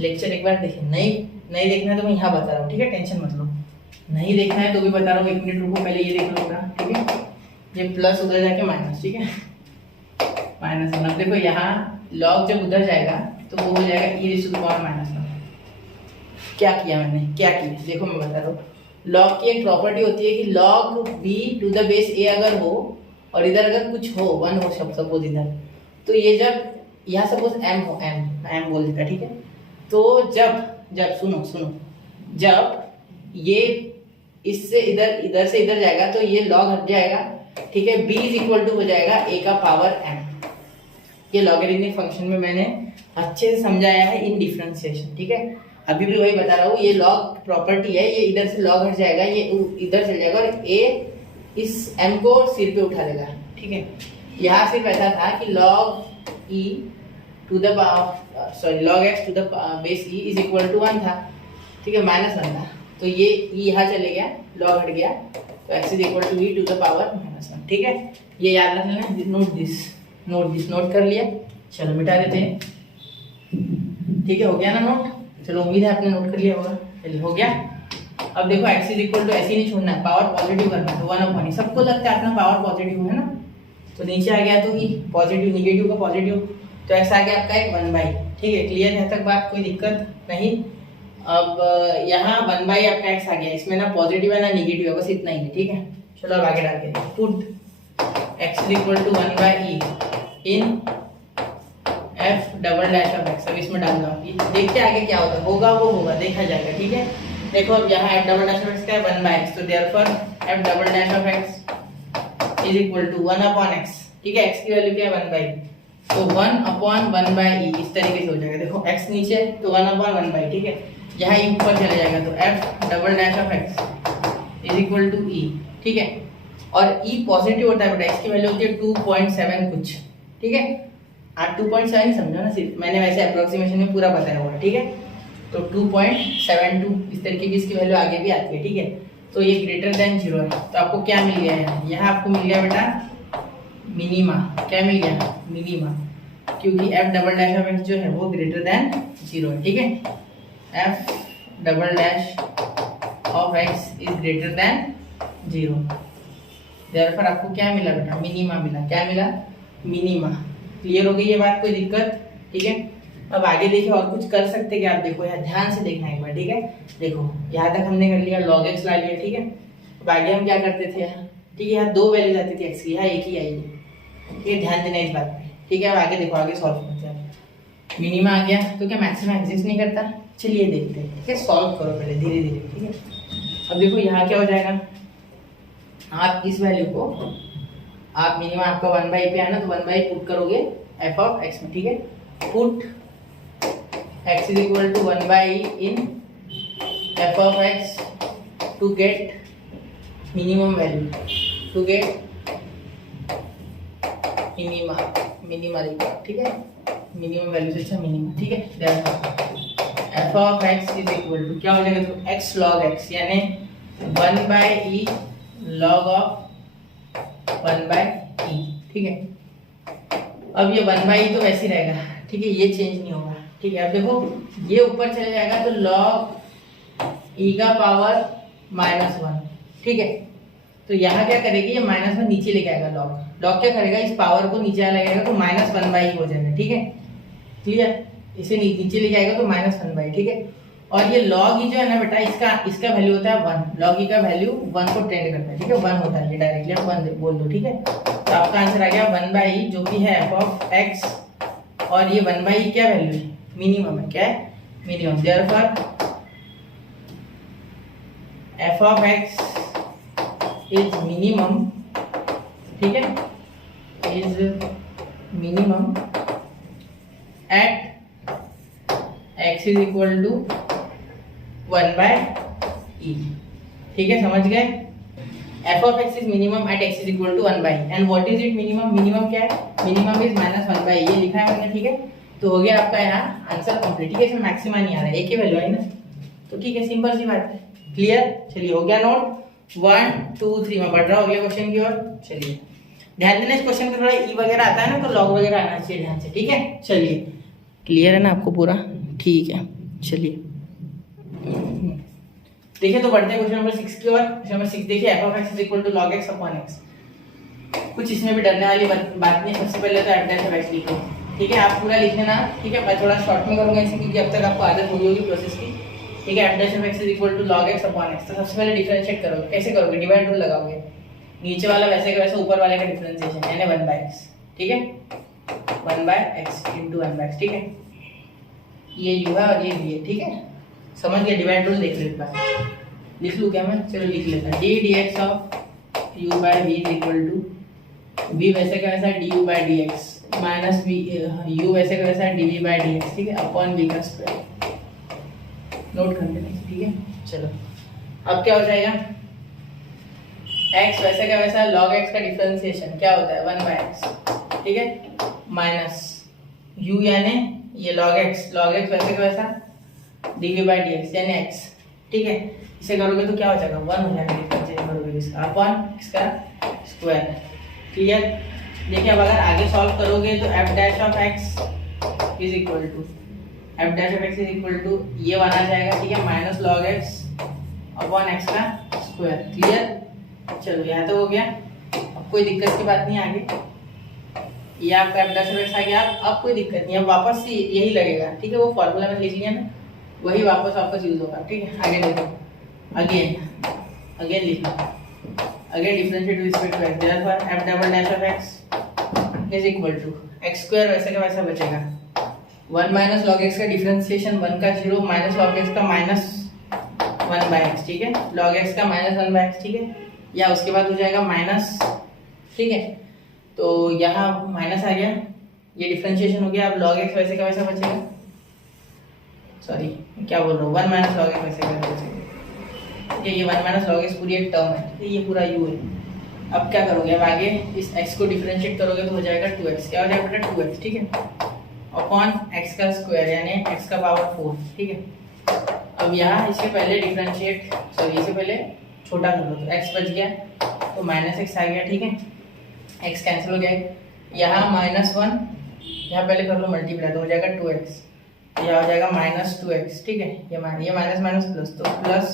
लेक्चर एक बार देखें। नहीं देखना है तो मैं यहाँ बता रहा हूँ, ठीक है, टेंशन मत लो। नहीं देखना है तो भी बता रहा हूँ, 1 मिनट रुको, पहले ये देख लो, ठीक है। ये प्लस उधर जाके माइनस, ठीक है, माइनस। अब देखो यहाँ लॉग जब उधर जाएगा तो वो हो जाएगा e⁻⁻1। क्या किया मैंने, क्या किया, देखो मैं बता रहा हूँ। लॉग की एक प्रॉपर्टी होती है कि log b to the base a अगर हो और इधर अगर कुछ हो 1 हो सपोज इधर, तो ये जब यहाँ सपोज m हो, m बोल देता, ठीक है। तो जब सुनो जब ये इससे इधर से इधर जाएगा तो ये log हट जाएगा, ठीक है। b = हो जाएगा a का पावर m। ये लॉगरिथमिक फंक्शन में मैंने अच्छे से समझाया है इन डिफरेंशिएशन, ठीक है। अभी भी वही बता रहा हूँ, ये लॉग प्रॉपर्टी है, ये इधर से लॉग हट जाएगा, ये इधर चल जाएगा और a इस m को सिर पे उठा लेगा, ठीक है। यहाँ सिर्फ ऐसा था कि log x to the base e = 1 था, ठीक है, -1 था। तो ये e यहाँ चले गया, लॉग हट गया, तो x = e to the power -1, ठीक है। ये याद रखना, नोट कर लिया। चलो मिटा देते हैं, ठीक है, हो गया ना नोट। चलो उम्मीद है आपने नोट कर लिया होगा। चलिए हो गया। अब देखो x = ऐसे नहीं छोड़ना है, पावर पॉजिटिव करना है, तो 1/e। सबको लगता है अपना पावर पॉजिटिव है ना, तो नीचे आ गया तो e पॉजिटिव, निगेटिव का पॉजिटिव, तो x आ गया आपका एक 1/, ठीक है। क्लियर है तक बात, कोई दिक्कत नहीं। अब यहाँ 1/, आपका x आ गया, इसमें ना पॉजिटिव है ना निगेटिव है, बस इतना ही है, ठीक है। चलो अब आगे डालते हैं, पुट x = 1/e इन f'(x)। अब इसमें डाल दो, देखते आगे क्या होगा, वो होगा, देखा जाएगा, ठीक है। देखो अब यहाँ f'(x) का है 1/x, तो देयरफॉर f'(x) = 1/x, ठीक है। x की वैल्यू क्या है 1/, तो 1/1/e इस तरीके से हो जाएगा। देखो x नीचे तो 1/1/, ठीक है। यहाँ e ऊपर चले जाएगा तो f'(x) = e, ठीक है। और e पॉजिटिव होता है बेटा, x की वैल्यू होती है 2.7 कुछ, ठीक है। आप 2.7 ही समझो ना, सिर्फ मैंने वैसे अप्रोक्सीमेशन में पूरा बताया हुआ है, ठीक है। तो 2.72 इस तरीके की इसकी वैल्यू आगे भी आती है, ठीक है। तो ये >0 है, तो आपको क्या मिल गया है, यहाँ आपको मिल गया बेटा मिनिमा। क्या मिल गया, मिनिमा, क्योंकि f'(x) जो है वो >0 है, ठीक है। f'(x) > 0, देयरफॉर आपको क्या मिला बेटा, मिनिमा मिला। क्या मिला, मिनिमा। क्लियर हो गई ये बात, कोई दिक्कत, ठीक है। अब आगे देखिए और कुछ कर सकते क्या, आप देखो यहाँ ध्यान से देखना एक बार, ठीक है। देखो यहाँ तक हमने कर लिया, log x ला लिया, ठीक है। अब आगे हम क्या करते थे यहाँ, ठीक है, यहाँ 2 वैल्यूज आती थी x की, यहाँ एक ही आई है, ठीक है, ध्यान देना इस बात पे, ठीक है। अब आगे देखो, आगे सॉल्व करते हैं। मिनिमा आ गया तो क्या मैक्सिमा एग्जिस्ट नहीं करता, चलिए देखते हैं, ठीक है। सॉल्व करो पहले धीरे धीरे, ठीक है। अब देखो यहाँ क्या हो जाएगा, आप इस वैल्यू को, आप मिनिमम आपका 1/, पे आना तो 1/, पुट करोगे f(x) में, ठीक है। Put x = 1/e in f(x) to get minimum value, to get minima, ठीक है। मिनिमम वैल्यू से अच्छा मिनिमम, ठीक है। f(x) = क्या हो जाएगा, तो x log x, यानी 1/e log of 1/e, ठीक है। अब ये 1/e तो वैसे ही रहेगा, ठीक है, ये चेंज नहीं होगा, ठीक है। अब देखो ये ऊपर चले जाएगा तो log e का पावर -1, ठीक है। तो यहाँ क्या करेगी, ये -1 नीचे लेके आएगा, log क्या करेगा, इस पावर को नीचे लगाएगा तो -1/e हो जाएगा, ठीक है। क्लियर, इसे नीचे लेके आएगा तो -1/e, ठीक है। और ये log e जो है ना बेटा, इसका वैल्यू होता है 1, log e का वैल्यू 1 को टेंड करता है, ठीक है, 1 होता है, ये डायरेक्टली आप 1 बोल दो, ठीक है। तो आपका आंसर आ गया 1/e, जो कि है f(x), और ये 1/e क्या वैल्यू है, मिनिमम है, क्या है, minimum. Therefore f(x) is minimum, ठीक है, is minimum at x = 1/e, ठीक है, समझ गए। f(x) is minimum at x = 1/e, and what is it minimum, minimum क्या है, मिनिमम इज -1/e, ये लिखा है मैंने, ठीक है। तो हो गया आपका यहाँ आंसर कंप्लीट, ठीक है। इसमें मैक्सिमा नहीं आ रहा है, एक ही वैल्यू है ना, तो ठीक है, सिंपल सी बात है। क्लियर? चलिए हो गया नोट। 1 2 3 में बढ़ रहा हो गया क्वेश्चन की ओर। चलिए ध्यान देना, इस क्वेश्चन में थोड़ा ई वगैरह आता है ना, तो लॉग वगैरह आना चाहिए ध्यान से, ठीक है? चलिए क्लियर है ना आपको पूरा? ठीक है चलिए देखिए, तो बढ़ते हैं क्वेश्चन नंबर 6 की ओर। क्वेश्चन नंबर 6 देखिए, f of x is equal to log x upon x। कुछ इसमें भी डरने वाली बात नहीं। सबसे पहले तो f dash of x लिखो, ठीक है? आप पूरा लिख लेना, ठीक है? मैं थोड़ा शॉर्ट में करूंगा इसे, क्योंकि अब तक आपको आदत हो गई होगी प्रोसेस की, ठीक है? f dash of x is equal to log x upon x। तो सबसे पहले डिफरेंशिएट करोगे, कैसे करोगे? डिवाइड रूल लगाओगे, नीचे वाला वैसे का वैसा, ऊपर वाले का डिफरेंशिएशन यानी 1/x, ठीक है? 1/x into 1/x, ठीक है? ये u है और ये v है, ठीक है? समझ गए? डिवाइड रूल देख लो एक बार। लिख लूँ क्या मैं? चलो लिख लेता हूँ। d dx of u by v is equal to v वैसे का वैसा du by dx minus v u वैसे का वैसा dv by dx, ठीक है? अपॉन v का स्क्वायर। नोट कर लेना, ठीक है? चलो अब क्या हो जाएगा? x वैसे का वैसा log x का डिफरेंशिएशन क्या होता है? 1/x, ठीक है? माइनस u यानी ये log x वैसे का वैसा dv by dx यानी x, ठीक है? इसे करोगे तो क्या हो जाएगा? 1 हो जाएगा, डिफरेंशिएट करोगे इसका अपॉन इसका स्क्वायर। क्लियर? देखिए अब अगर आगे सॉल्व करोगे तो f dash of x is equal to ये 1 आ जाएगा, ठीक है? Minus log x upon x का स्क्वायर। क्लियर? चलो यहाँ तो हो गया। अब कोई दिक्कत की बात नहीं आगे, ये आपका f dash of x आ गया। अब कोई दिक्कत नहीं, अब वापस से यही लगेगा, ठीक है? वो फॉर्मूला में लिख लिया ना, वही वापस यूज होगा, ठीक है? आगे देखो, अगेन लिखना, again differentiate with respect to x। Therefore f double dash of x is equal to x square वैसे का वैसा बचेगा 1 माइनस log x का डिफरेंशिएशन 1 का 0 माइनस log x का माइनस 1/x, ठीक है? log x का माइनस 1/x, ठीक है? या उसके बाद हो जाएगा माइनस, ठीक है? तो यहाँ माइनस आ गया, ये डिफरेंशिएशन हो गया। अब log x वैसे का वैसा बचेगा, सॉरी क्या बोल रहा हूँ, 1 माइनस log x वैसे का वैसा बचेगा, ठीक है? ये 1 माइनस log x पूरी एक टर्म है, ठीक है? ये पूरा u है। अब क्या करोगे? अब आगे इस x को डिफरेंशिएट करोगे तो हो जाएगा 2x। क्या हो जाएगा बेटा? 2x, ठीक है? अपॉन x का स्क्वायर यानी x का पावर 4, ठीक है? अब यहाँ इससे पहले डिफरेंशिएट, सॉरी इससे पहले छोटा कर लो, तो x बच गया तो माइनस x आ गया, ठीक है? x कैंसिल हो गया, यहाँ -1, यहाँ पहले कर लो मल्टीप्लाई तो हो जाएगा 2x, यह हो जाएगा माइनस 2x, ठीक है? ये माइनस माइनस प्लस, तो प्लस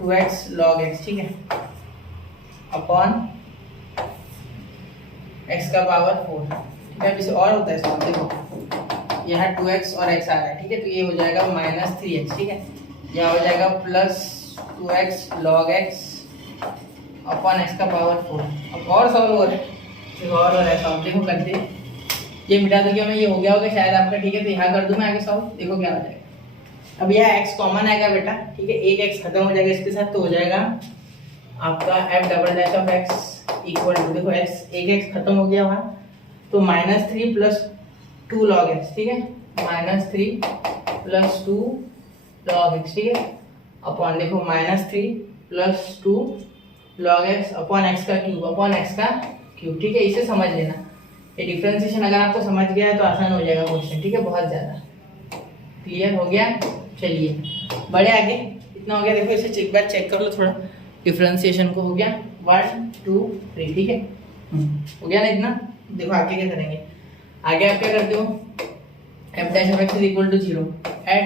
2x log x, ठीक है? अपॉन x का पावर 4, ठीक है? अब इसे और होता है सॉल्व, देखो यहाँ 2x और x आ रहा है, ठीक है? तो ये हो जाएगा माइनस 3x, ठीक है? यहाँ हो जाएगा plus 2x log x upon x का पावर 4। अब और सॉल्व हो रहा है, और हो रहा है सॉल्व, देखो करते ये मिटा दूंगा मैं, ये हो गया होगा शायद आपका, ठीक है? तो यहाँ कर दूं मैं आगे सॉल्व, देखो क्या हो जाएगा। अब यह x कॉमन आएगा बेटा, ठीक है? एक x खत्म हो जाएगा इसके साथ, तो हो जाएगा आपका f double dash of x equal to, देखो x एक x खत्म हो गया वहाँ, तो -3 प्लस 2 log x, ठीक है? -3 प्लस 2 log x, ठीक है? अपॉन देखो -3 plus 2 log x upon x का क्यूब, ठीक है? इसे समझ लेना, ये डिफरेंशिएशन अगर आपको समझ गया है तो आसान हो जाएगा क्वेश्चन, ठीक है? बहुत ज़्यादा क्लियर हो गया। चलिए बढ़े आगे, इतना हो गया। देखो इसे एक बार चेक कर लो थोड़ा, डिफरेंशिएशन को हो गया 1 2 3, ठीक है? हो गया ना इतना? देखो आगे क्या करेंगे, आगे आप क्या करते हो? f dash of x is equal to 0 at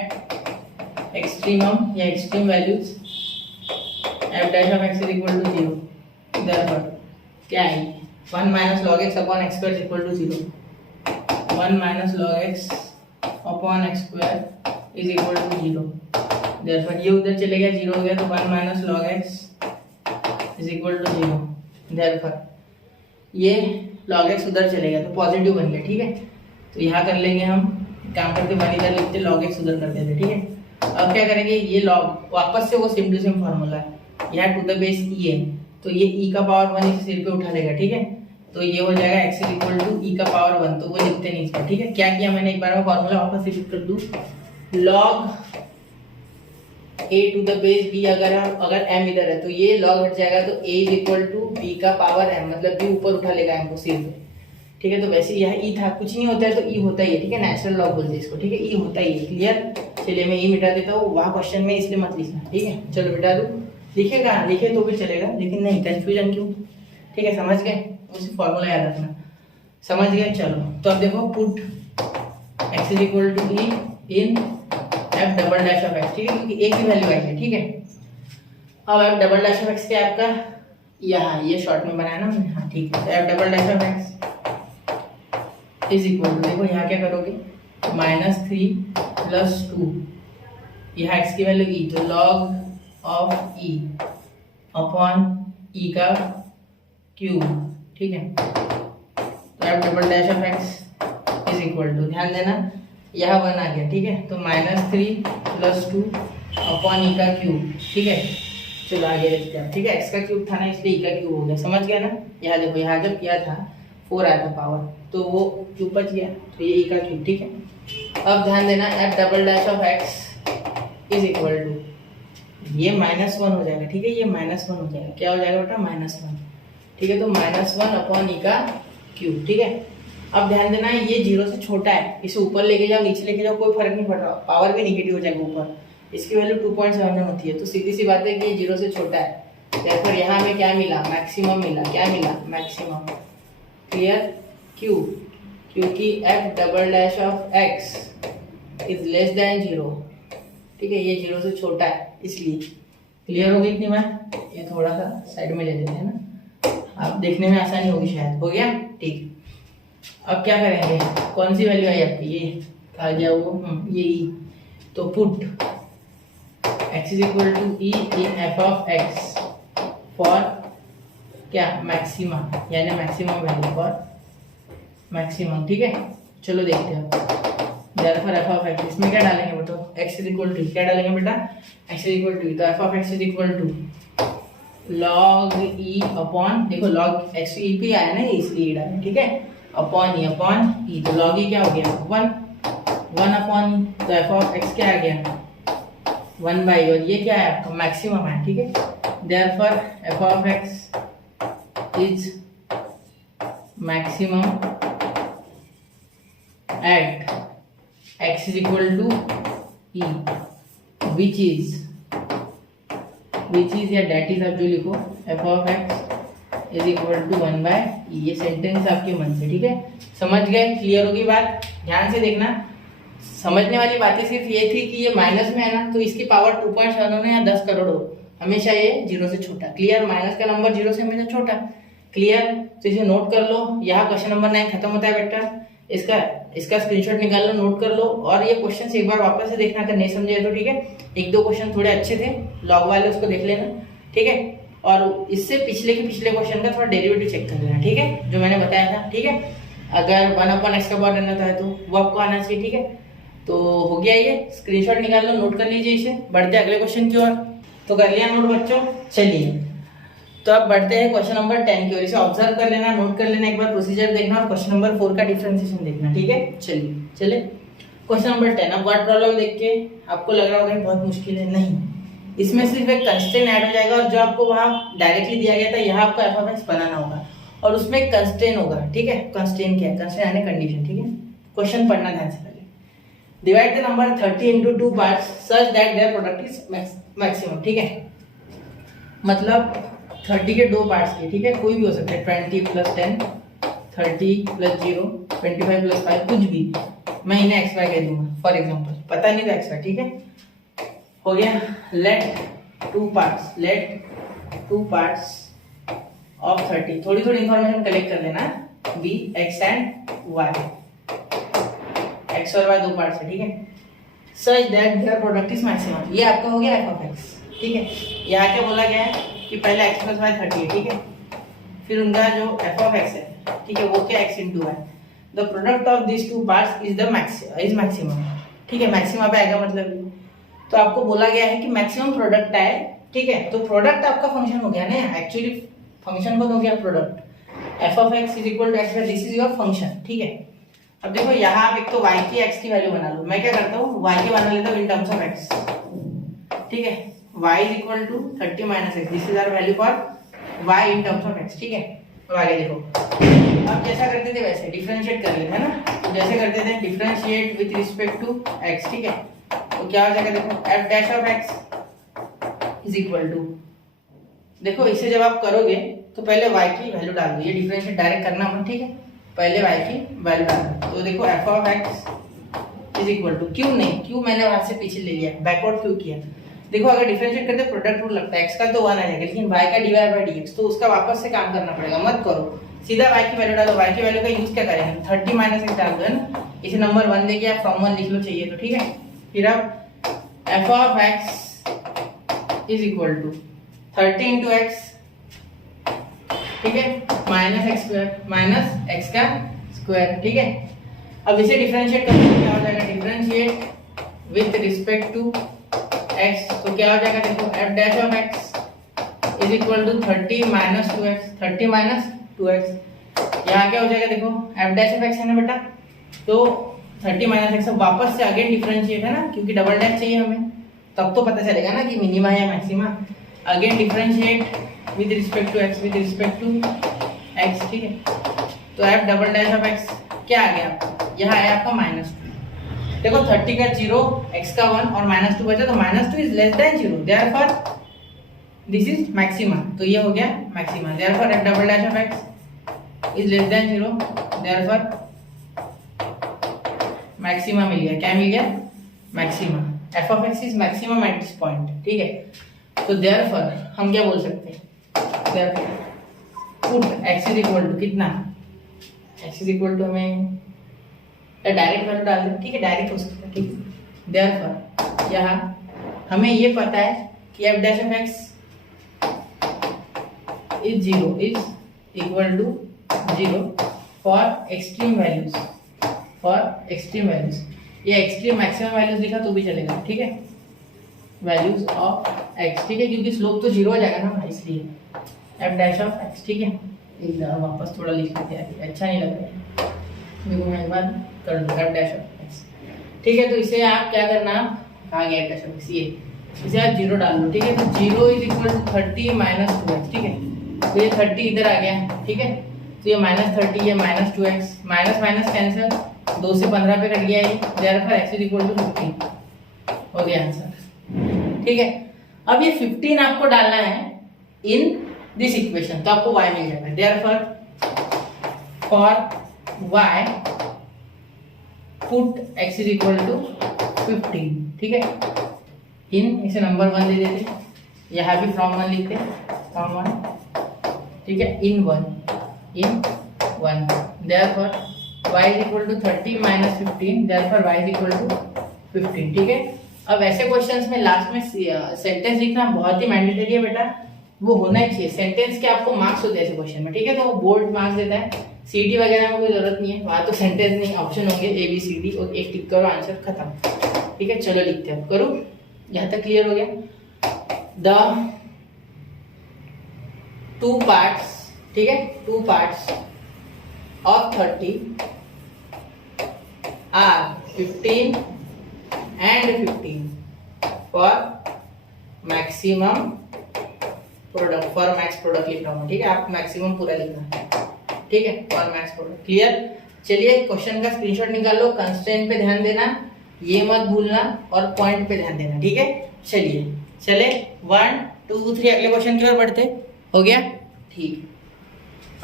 extremum या extreme values, f dash of x is equal to 0, therefore क्या है? 1 minus log x upon x square equal to 0, 1 minus log x upon x square is equal to 0। Therefore ये उधर चले गया, 0 हो गया, तो 1 minus log x is equal to 0। Therefore ये log x उधर चलेगा तो पॉजिटिव बन गया, ठीक है? तो यहाँ कर लेंगे हम, काम करते 1 इधर लिखते, log x उधर कर देते, ठीक है? अब क्या करेंगे? ये log वापस से वो सेम टू सेम फार्मूला है, यहाँ टू द बेस e है, तो ये e का पावर 1 इस सिर पे उठा लेगा, ठीक है? तो ये हो जाएगा x is equal to e का पावर 1, तो वो लिखते नहीं इसका, ठीक है? क्या किया मैंने, एक बार मैं फार्मूला वापस रिपीट कर दूं, log a to the base b, अगर m इधर है तो ये log हट जाएगा, तो a is equal to b का पावर m, मतलब b ऊपर उठा लेगा m को सिर पे, ठीक है? तो वैसे यह e था, कुछ नहीं होता है तो e होता ही है, ठीक है? नेचुरल लॉग बोलते हैं इसको, ठीक है? e होता ही है। क्लियर? चलिए मैं ई मिटा देता हूँ, वहाँ क्वेश्चन में इसलिए मत लिखना, ठीक है। चलो मिटा दूँ, लिखेगा लिखे तो भी चलेगा, लेकिन नहीं कंफ्यूजन क्यों, ठीक है। समझ गए, उसी फॉर्मूला याद रखना, समझ गए। चलो तो अब देखो, put x is equal to E in f double dash of x, ठीक है, क्योंकि एक ही वैल्यू आई है, ठीक है। अब f double dash of x क्या है आपका, यहाँ ये शॉर्ट में बनाया ना हमने, हाँ ठीक है। तो f double dash of x is equal to, देखो यहाँ क्या करोगे, -3 + 2, यहाँ x की वैल्यू e, तो log of e upon e का क्यूब, ठीक है। तो f double dash of x is equal to, ध्यान देना यहाँ 1 आ गया, ठीक है, तो -3 + 2 अपॉन e का क्यूब, ठीक है। चलो आगे देखते हैं, ठीक है। x का क्यूब था ना, इसलिए e का क्यूब हो गया, समझ गया ना। यहाँ देखो, यहाँ जब किया था 4 आया था पावर, तो वो क्यूब बच गया, तो ये e का क्यूब, ठीक है। अब ध्यान देना, f double dash of x is equal to, ये -1 हो जाएगा, ठीक है, ये -1 हो जाएगा, क्या हो जाएगा बेटा, -1, ठीक है। तो -1 अपॉन e का क्यूब, ठीक है। अब ध्यान देना, ये 0 से छोटा है, इसे ऊपर लेके जाओ नीचे लेके जाओ कोई फर्क नहीं पड़ रहा, पावर भी निगेटिव हो जाएगा ऊपर, इसकी वैल्यू 2.7 होती है, तो सीधी सी बात है कि ये 0 से छोटा है। therefore यहाँ हमें क्या मिला, मैक्सिमम मिला, क्या मिला, मैक्सिमम, क्लियर। क्यों, क्योंकि f double dash of x is less than 0, ठीक है, ये 0 से छोटा है, इसलिए। क्लियर हो गई इतनी बात, ये थोड़ा सा साइड में ले लेते हैं ना, आप देखने में आसानी होगी शायद, हो गया, ठीक। अब क्या करेंगे, कौन सी वैल्यू आई आपकी, ये आ गया वो, ये ई, तो put x is equal to E in f of x for क्या, मैक्सिमा, यानी मैक्सिमम वैल्यू फॉर मैक्सिमम, ठीक है। चलो देखते हैं, therefore f ऑफ x, इसमें क्या डालेंगे बेटा, x इज इक्वल टू, क्या डालेंगे बेटा, x इज इक्वल टू, तो f of x is equal to log e upon, देखो log x e पे आया ना, इसलिए e डालें, ठीक है, अपॉन e, तो log e क्या हो गया, 1 अपॉन e, तो f ऑफ x क्या आ गया, 1 बाई, और ये क्या है आपका, मैक्सिमम है, ठीक है। therefore f of x is maximum at x is equal to e, which is या डेट इज, आप जो लिखो, f of x is equal to 1 by e, ये सेंटेंस आपके मन से, ठीक है। समझ गए, क्लियर होगी बात, ध्यान से देखना। समझने वाली बातें सिर्फ ये थी कि ये माइनस में है ना, तो इसकी पावर 2.7 हो या 10 करोड़ हो, हमेशा ये 0 से छोटा, क्लियर। माइनस का नंबर 0 से हमेशा छोटा, क्लियर। तो इसे नोट कर लो, यहाँ क्वेश्चन नंबर 9 खत्म होता है बेटा, इसका स्क्रीनशॉट निकाल लो, नोट कर लो, और ये क्वेश्चन एक बार वापस से देखना, अगर नहीं समझे तो, ठीक है। 1-2 क्वेश्चन थोड़े अच्छे थे, लॉग वाले, उसको देख लेना, ठीक है। और इससे पिछले के पिछले क्वेश्चन का थोड़ा डेरिवेटिव चेक कर लेना, ठीक है, जो मैंने बताया था, ठीक है। अगर 1/x का पावर रहना था तो वो आपको आना चाहिए, ठीक है। तो हो गया, ये स्क्रीनशॉट निकाल लो, नोट कर लीजिए इसे। बढ़ते अगले क्वेश्चन की ओर, तो कर लिया नोट बच्चों, चलिए तो अब बढ़ते हैं क्वेश्चन नंबर 10 की ओर। इसे ऑब्जर्व कर लेना, नोट कर लेना, एक बार प्रोसीजर देखना, और क्वेश्चन नंबर 4 का डिफरेंशिएशन देखना, ठीक है। चलिए क्वेश्चन नंबर 10। अब वर्ड प्रॉब्लम देख के आपको लग रहा होगा बहुत मुश्किल है, नहीं, इसमें सिर्फ एक कंस्ट्रेंट ऐड हो जाएगा, और जो आपको वहाँ डायरेक्टली दिया गया था, यहाँ आपको एफ ऑफ एक्स बनाना होगा, और उसमें एक कंस्ट्रेंट होगा, ठीक है। कंस्ट्रेंट क्या है, कंस्ट्रेंट यानी कंडीशन, ठीक है। क्वेश्चन पढ़ना ध्यान से, divide the number 30 into 2 parts such that their product is maximum, ठीक है। मतलब 30 के 2 पार्ट्स के, ठीक है, कोई भी हो सकता है, 20 + 10, 30 + 0, 25 + 5, कुछ भी, मैं इन्हें एक्स वाई कह दूंगा फॉर एग्जांपल, पता नहीं तो एक्स वाई, ठीक है, हो गया। लेट 2 parts of 30, थोड़ी थोड़ी इंफॉर्मेशन कलेक्ट कर लेना, be x and y, x और वाई 2 पार्ट्स है, ठीक है। Such that their product is maximum, ये आपका हो गया एफ ऑफ एक्स, ठीक है। यहाँ क्या बोला गया है कि पहले x + y 30 है, ठीक है, फिर उनका जो एफ ऑफ एक्स है, ठीक है, वो क्या x × y, the product of this 2 parts is maximum, ठीक है। मैक्सिमम पे आएगा मतलब, तो आपको बोला गया है कि मैक्सिमम प्रोडक्ट है, ठीक है। तो प्रोडक्ट आपका फंक्शन हो गया ना, एक्चुअली फंक्शन कौन हो गया, product, f of x is equal to x, this is your function, ठीक है। अब देखो यहाँ आप एक तो y की x की वैल्यू बना लो, मैं क्या करता हूँ y की बना लेता हूँ इन टर्म्स ऑफ x, ठीक है। y is equal to 30 - x, this is our value for y in terms of x, ठीक है। तो आगे देखो, अब जैसा करते थे वैसे डिफरेंशिएट कर लेते हैं ना, तो जैसे करते थे differentiate with respect to x, ठीक है। तो क्या हो जाएगा, देखो f dash of x is equal to, देखो इसे जब आप करोगे तो पहले y की वैल्यू डाल दो, ये डिफरेंशिएट डायरेक्ट करना मत, ठीक है, पहले y की वैल्यू डाल दो। तो देखो f of x is equal to, क्यों नहीं, क्यों मैंने वहां से पीछे ले लिया, बैकवर्ड क्यों किया, देखो अगर डिफरेंशिएट करते प्रोडक्ट रूल लगता है, x का तो 1 आ जाएगा, लेकिन y का dy बाय dx, तो उसका वापस से काम करना पड़ेगा, मत करो, सीधा y की वैल्यू डालो। y की वैल्यू का यूज क्या करेंगे, 30 माइनस x डाल दो, है ना, इसे नंबर 1 लेके आप फ्रॉम 1 लिख लो चाहिए तो, ठीक है। फिर अब f of x is equal to 30 into x, ठीक है, minus x square, minus x का स्क्वायर, ठीक है। अब इसे डिफरेंशिएट करने से क्या हो जाएगा, differentiate with respect to x, तो क्या हो जाएगा, देखो f dash of x is equal to 30 minus 2x, 30 minus 2x, यहाँ क्या हो जाएगा, देखो एफ डैश ऑफ एक्स है ना बेटा, तो 30 माइनस एक्स, वापस से अगेन डिफरेंशिएट है ना, क्योंकि डबल डैश चाहिए हमें, तब तो पता चलेगा ना कि मिनिमा या maxima. Again differentiate with respect to x, with respect to x, ठीक है। तो f double dash of x क्या आ गया आपका, यहाँ आया आपका -2, देखो 30 का 0, x का 1 और -2 बचा, तो -2 is less than 0, therefore this is maxima, तो ये हो गया maxima, therefore F double dash of x is less than 0, therefore maxima मिल गया, क्या मिल गया, maxima, F of x is maximum at this point, ठीक है। तो देयरफॉर हम क्या बोल सकते हैं, therefore put x is equal to कितना, x इज इक्वल टू हमें डायरेक्ट वैल्यू डाल दें, ठीक है, डायरेक्ट हो सकता है, ठीक है। देयरफॉर यहाँ हमें ये पता है कि f dash of x is 0 is equal to 0 for extreme values, for extreme values, ये एक्सट्रीम मैक्सिमम वैल्यूज लिखा तो भी चलेगा, ठीक है, वैल्यूज ऑफ x, ठीक है, क्योंकि स्लोप तो 0 हो जाएगा ना, इसलिए f डैश ऑफ x, ठीक है। एक बार वापस थोड़ा लिख लेते हैं, अच्छा नहीं लग रहा है, देखो मैं एक बार कर दूँ f डैश ऑफ x, ठीक है। तो इसे आप क्या करना, कहाँ गया f डैश ऑफ x, ये इसे आप 0 डाल लो, ठीक है, तो 0 is equal to 30 minus 2x, ठीक है, तो ये 30 इधर आ गया, ठीक है, तो ये -30, ये -2x, माइनस माइनस कैंसिल, 2 से 15 पे कट गया ये, therefore x is equal to 15, हो गया आंसर, ठीक है। अब ये 15 आपको डालना है इन दिस इक्वेशन, तो आपको y मिल जाएगा, therefore for y put x is equal to 15, ठीक है, इन, इसे नंबर 1 दे देते, यहाँ भी फ्रॉम 1 लिखते, फ्रॉम 1, ठीक है, in 1, therefore y is equal to 30 minus 15, therefore y is equal to 15, ठीक है। अब ऐसे क्वेश्चंस में लास्ट में सेंटेंस लिखना बहुत ही मैंडेटरी है बेटा, वो होना ही चाहिए, सेंटेंस के आपको मार्क्स होते हैं ऐसे क्वेश्चन में, ठीक है, तो वो बोर्ड मार्क्स देता है, सीटी वगैरह में कोई जरूरत नहीं है, वहाँ तो सेंटेंस नहीं, ऑप्शन होंगे ABCD और एक टिक करो, आंसर खत्म, ठीक है। चलो लिखते हैं, करो, यहाँ तक क्लियर हो गया। द 2 पार्ट्स, ठीक है, 2 parts of 30 are 15 and 15 for maximum product, for max product लिख रहा हूँ, ठीक है, आप मैक्सिमम पूरा लिखना है, ठीक है, फॉर मैक्स प्रोडक्ट, क्लियर। चलिए क्वेश्चन का स्क्रीनशॉट निकाल लो, कंस्ट्रेंट पे ध्यान देना, ये मत भूलना, और पॉइंट पे ध्यान देना, ठीक है। चलिए चले 1 2 3 अगले क्वेश्चन की ओर बढ़ते, हो गया, ठीक।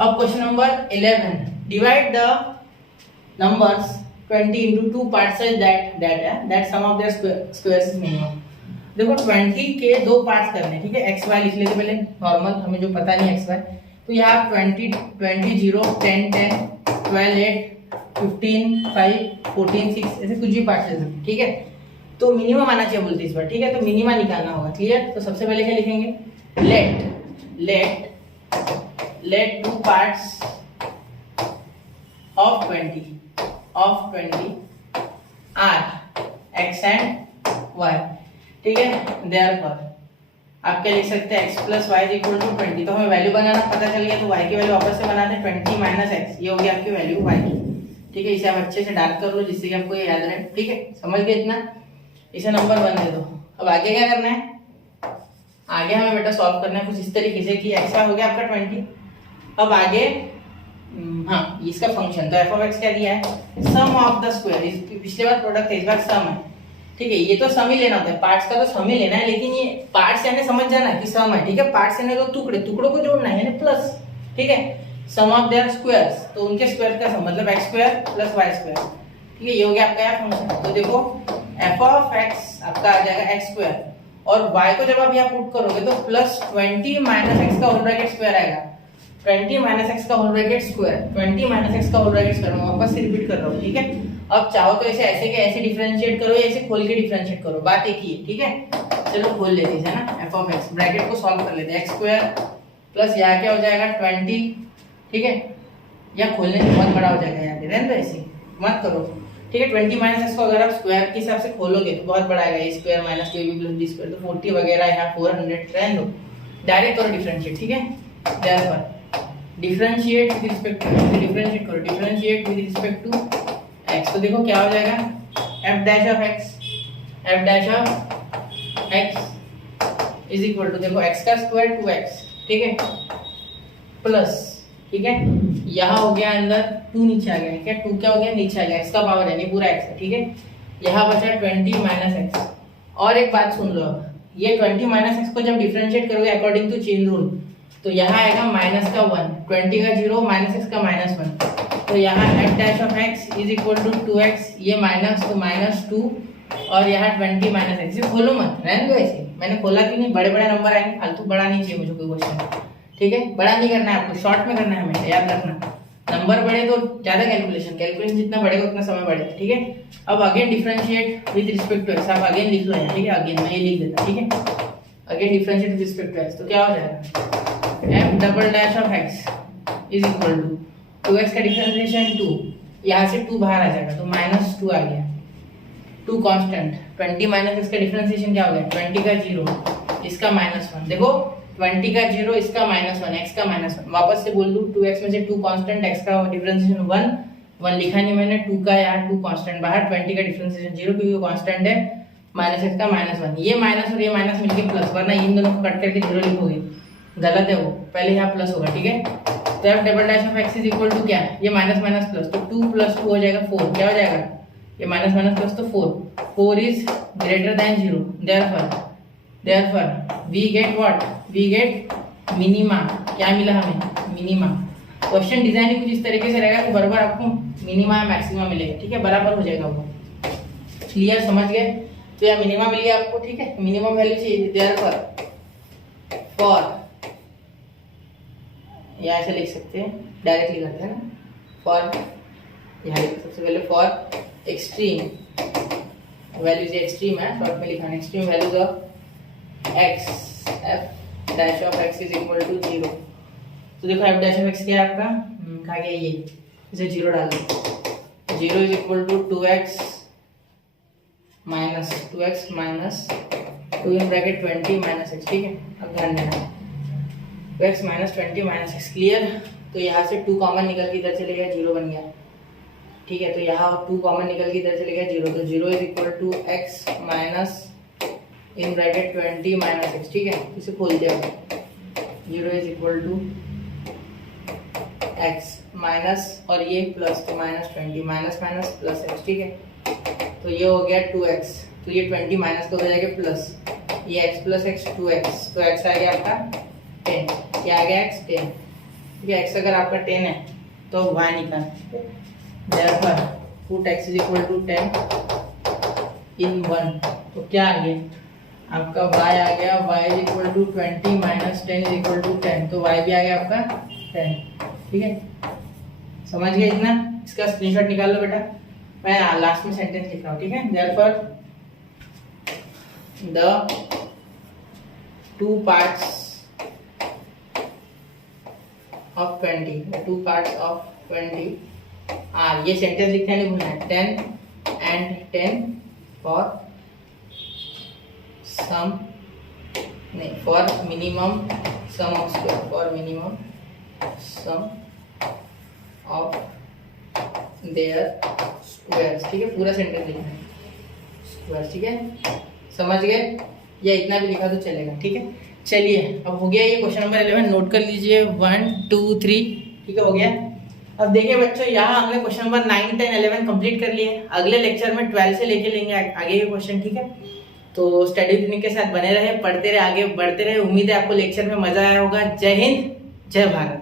अब question number 11, divide the numbers 20 into 2 parts such that sum of their squares is minimum। देखो 20 के 2 पार्ट्स करने, ठीक है, x y लिख लेते पहले नॉर्मल, हमें जो पता नहीं x y, तो यहाँ 20 20 0 10 10 12 8 15 5 14 6 ऐसे कुछ भी पार्ट्स ले सकते, ठीक है। तो मिनिमम आना चाहिए बोलते इस बार, ठीक है, तो मिनिमा निकालना होगा, क्लियर। तो सबसे पहले क्या लिखेंगे, let 2 parts of 20 are x and y, ठीक है, देयरफॉर आप क्या लिख सकते हैं, x plus y is equal to 20, तो हमें वैल्यू बनाना पता चल गया, तो y की वैल्यू वापस से बनाते हैं, 20 माइनस x, ये हो गया आपकी वैल्यू y की, ठीक है। इसे आप अच्छे से डार्क कर लो जिससे कि आपको ये याद रहे, ठीक है, समझ गए इतना, इसे नंबर 1 दे दो। अब आगे क्या करना है, आगे हमें बेटा सॉल्व करना है कुछ इस तरीके से कि x हो गया आपका 20, अब आगे हाँ इसका फंक्शन, तो f ऑफ x क्या दिया है, सम ऑफ द स्क्वायर, पिछले बार प्रोडक्ट है, इस बार सम है, ठीक है, ये तो सम ही लेना होता है, पार्ट्स का तो सम ही लेना है, लेकिन ये पार्ट्स यानी समझ जाना कि सम है, ठीक है। पार्ट्स यानी तो टुकड़े, टुकड़ों को जोड़ना है यानी प्लस, ठीक है। सम ऑफ देयर स्क्वायर्स, तो उनके स्क्वायर का सम मतलब x square plus y square, ठीक है। ये हो गया आपका फंक्शन। तो देखो f ऑफ x आपका आ जाएगा x स्क्वायर, और y को जब आप यहाँ पुट करोगे तो प्लस 20 माइनस x का होल ब्रैकेट स्क्वायर आएगा। 20 माइनस x का whole bracket square, 20 minus x का होल ब्रैकेट स्क्वायर, मैं वापस से रिपीट कर रहा हूँ, ठीक है। अब चाहो तो ऐसे के ऐसे डिफरेंशिएट करो या ऐसे खोल के डिफरेंशिएट करो, बात एक ही है, ठीक है। चलो खोल लेते हैं ना, f ऑफ x ब्रैकेट को सॉल्व कर लेते हैं, x स्क्वायर प्लस यहाँ क्या हो जाएगा 20, ठीक है। या खोलने से बहुत बड़ा हो जाएगा यार, रहने दो ऐसे मत करो, ठीक है। 20 माइनस x को अगर आप स्क्वायर के हिसाब से खोलोगे तो बहुत बड़ा आएगा, a square minus 2ab plus b square, तो 40 वगैरह यहाँ 400 रहने दो, डायरेक्ट करो डिफरेंशिएट, ठीक है। Therefore differentiate with respect to, differentiate करो, differentiate with respect to x, तो देखो क्या हो जाएगा f dash of x is equal to, देखो x का स्क्वायर 2x, ठीक है, प्लस, ठीक है, यहाँ हो गया अंदर 2 नीचे आ गया, क्या 2 क्या हो गया नीचे आ गया, x का पावर है नहीं पूरा x है, ठीक है। यहाँ बचा 20 माइनस x। और एक बात सुन लो, ये 20 माइनस x को जब डिफरेंशिएट करोगे अकॉर्डिंग टू चेन रूल, तो यहाँ आएगा माइनस का 1, 20 का 0 माइनस x का माइनस 1, तो यहाँ f dash of x is equal to 2x, ये माइनस तो माइनस 2, और यहाँ 20 माइनस x। इसे खोलो मत, रहने दो ऐसे, मैंने खोला क्यों नहीं, बड़े बड़े नंबर आएंगे, फालतू बड़ा नहीं चाहिए मुझे कोई क्वेश्चन, ठीक है। बड़ा नहीं करना है आपको, शॉर्ट में करना है हमेशा, याद रखना। नंबर बढ़े तो ज्यादा कैलकुलेशन जितना बढ़ेगा उतना समय बढ़ेगा, ठीक है। अब again differentiate with respect to x, आप अगेन लिख लो यहाँ, ठीक है। अगेन मैं ये लिख देता, ठीक है। Again differentiate with respect to x, तो क्या हो जाएगा f double dash of x is equal to 2x का डिफरेंशिएशन 2, यहाँ से 2 बाहर आ जाएगा तो माइनस 2 आ गया, 2 कांस्टेंट, 20 माइनस x का डिफरेंशिएशन क्या हो गया 20 का 0 इसका माइनस 1, देखो 20 का 0 इसका माइनस 1, x का माइनस 1, वापस से बोल दूं 2x में से 2 कांस्टेंट, x का डिफरेंशिएशन 1 लिखा नहीं मैंने, 2 का यहाँ 2 कांस्टेंट बाहर, 20 का डिफरेंशिएशन 0 क्योंकि वो कांस्टेंट है, माइनस x का माइनस 1, ये माइनस और ये माइनस मिलके प्लस, वरना इन दोनों को कट करके 0 लिखोगे, गलत है वो, पहले यहाँ प्लस होगा, ठीक है। तो f double dash of x is equal to क्या, ये माइनस माइनस प्लस, तो 2 प्लस 2 हो जाएगा 4, क्या हो जाएगा ये माइनस माइनस प्लस तो 4 is greater than 0, therefore we get what, we get minima, क्या मिला हमें मिनिमा। क्वेश्चन डिजाइन कुछ इस तरीके से रहेगा कि बराबर आपको मिनिमा या मैक्सिमा मिलेगा, ठीक है, बराबर हो जाएगा वो, क्लियर, समझ गए। तो यहाँ मिनिमा मिल गया आपको, ठीक है, मिनिमम वैल्यू चाहिए, देयरफॉर फॉर, यहाँ ऐसे लिख सकते हैं, डायरेक्टली करते हैं ना, फॉर यहाँ लिख सबसे पहले फॉर एक्सट्रीम वैल्यूज, एक्सट्रीम है शॉर्ट में लिखा है, extreme values of x, f dash of x is equal to 0, तो देखो f डैश ऑफ x क्या है आपका, कहा गया ये, इसे 0 डाल दो, 0 is equal to 2x minus 2 in bracket 20 minus x, ठीक है। अब ध्यान देना 2x minus 20 minus x, clear. तो यहाँ से 2 कॉमन निकल के इधर चले गया, 0 बन गया, ठीक है। तो यहाँ 2 कॉमन निकल के इधर चले गया 0, तो 0 is equal to x minus in bracket 20 minus x, ठीक है। इसे खोल दिया, 0 is equal to x minus और ये प्लस, तो minus 20 minus minus plus x, ठीक है। तो ये हो गया 2x, तो ये 20 माइनस को हो जाएगा प्लस, ये x प्लस x 2x, तो x आ गया आपका 10, क्या आ गया x 10, ठीक है। x अगर आपका 10 है तो y निकाल, therefore put x is equal to 10 in 1, तो क्या आ गया आपका y आ गया, y is equal to 20 minus 10 is equal to 10, तो y भी आ गया आपका 10, ठीक है। समझ गए इतना, इसका स्क्रीनशॉट निकाल लो बेटा, मैं लास्ट में सेंटेंस लिख रहा हूँ, ठीक है। Therefore the 2 parts of 20, the 2 parts of 20 are, ये सेंटेंस लिखना नहीं भूलना है, 10 and 10 for sum, नहीं, for minimum sum of square, for minimum sum of their squares, ठीक है। पूरा सेंटेंस लिखना है स्क्वायर्स, ठीक है, समझ गए, या इतना भी लिखा तो चलेगा, ठीक है। चलिए अब हो गया ये क्वेश्चन नंबर 11, नोट कर लीजिए 1 2 3, ठीक है, हो गया। अब देखिए बच्चों, यहाँ हमने क्वेश्चन नंबर 9, 10, 11 कंप्लीट कर लिए। अगले लेक्चर में 12 से लेके लेंगे आगे के क्वेश्चन, ठीक है। तो स्टडी विद यूनिक के साथ बने रहे, पढ़ते रहे, आगे बढ़ते रहे। उम्मीद है आपको लेक्चर में मजा आया होगा। जय हिंद, जय भारत।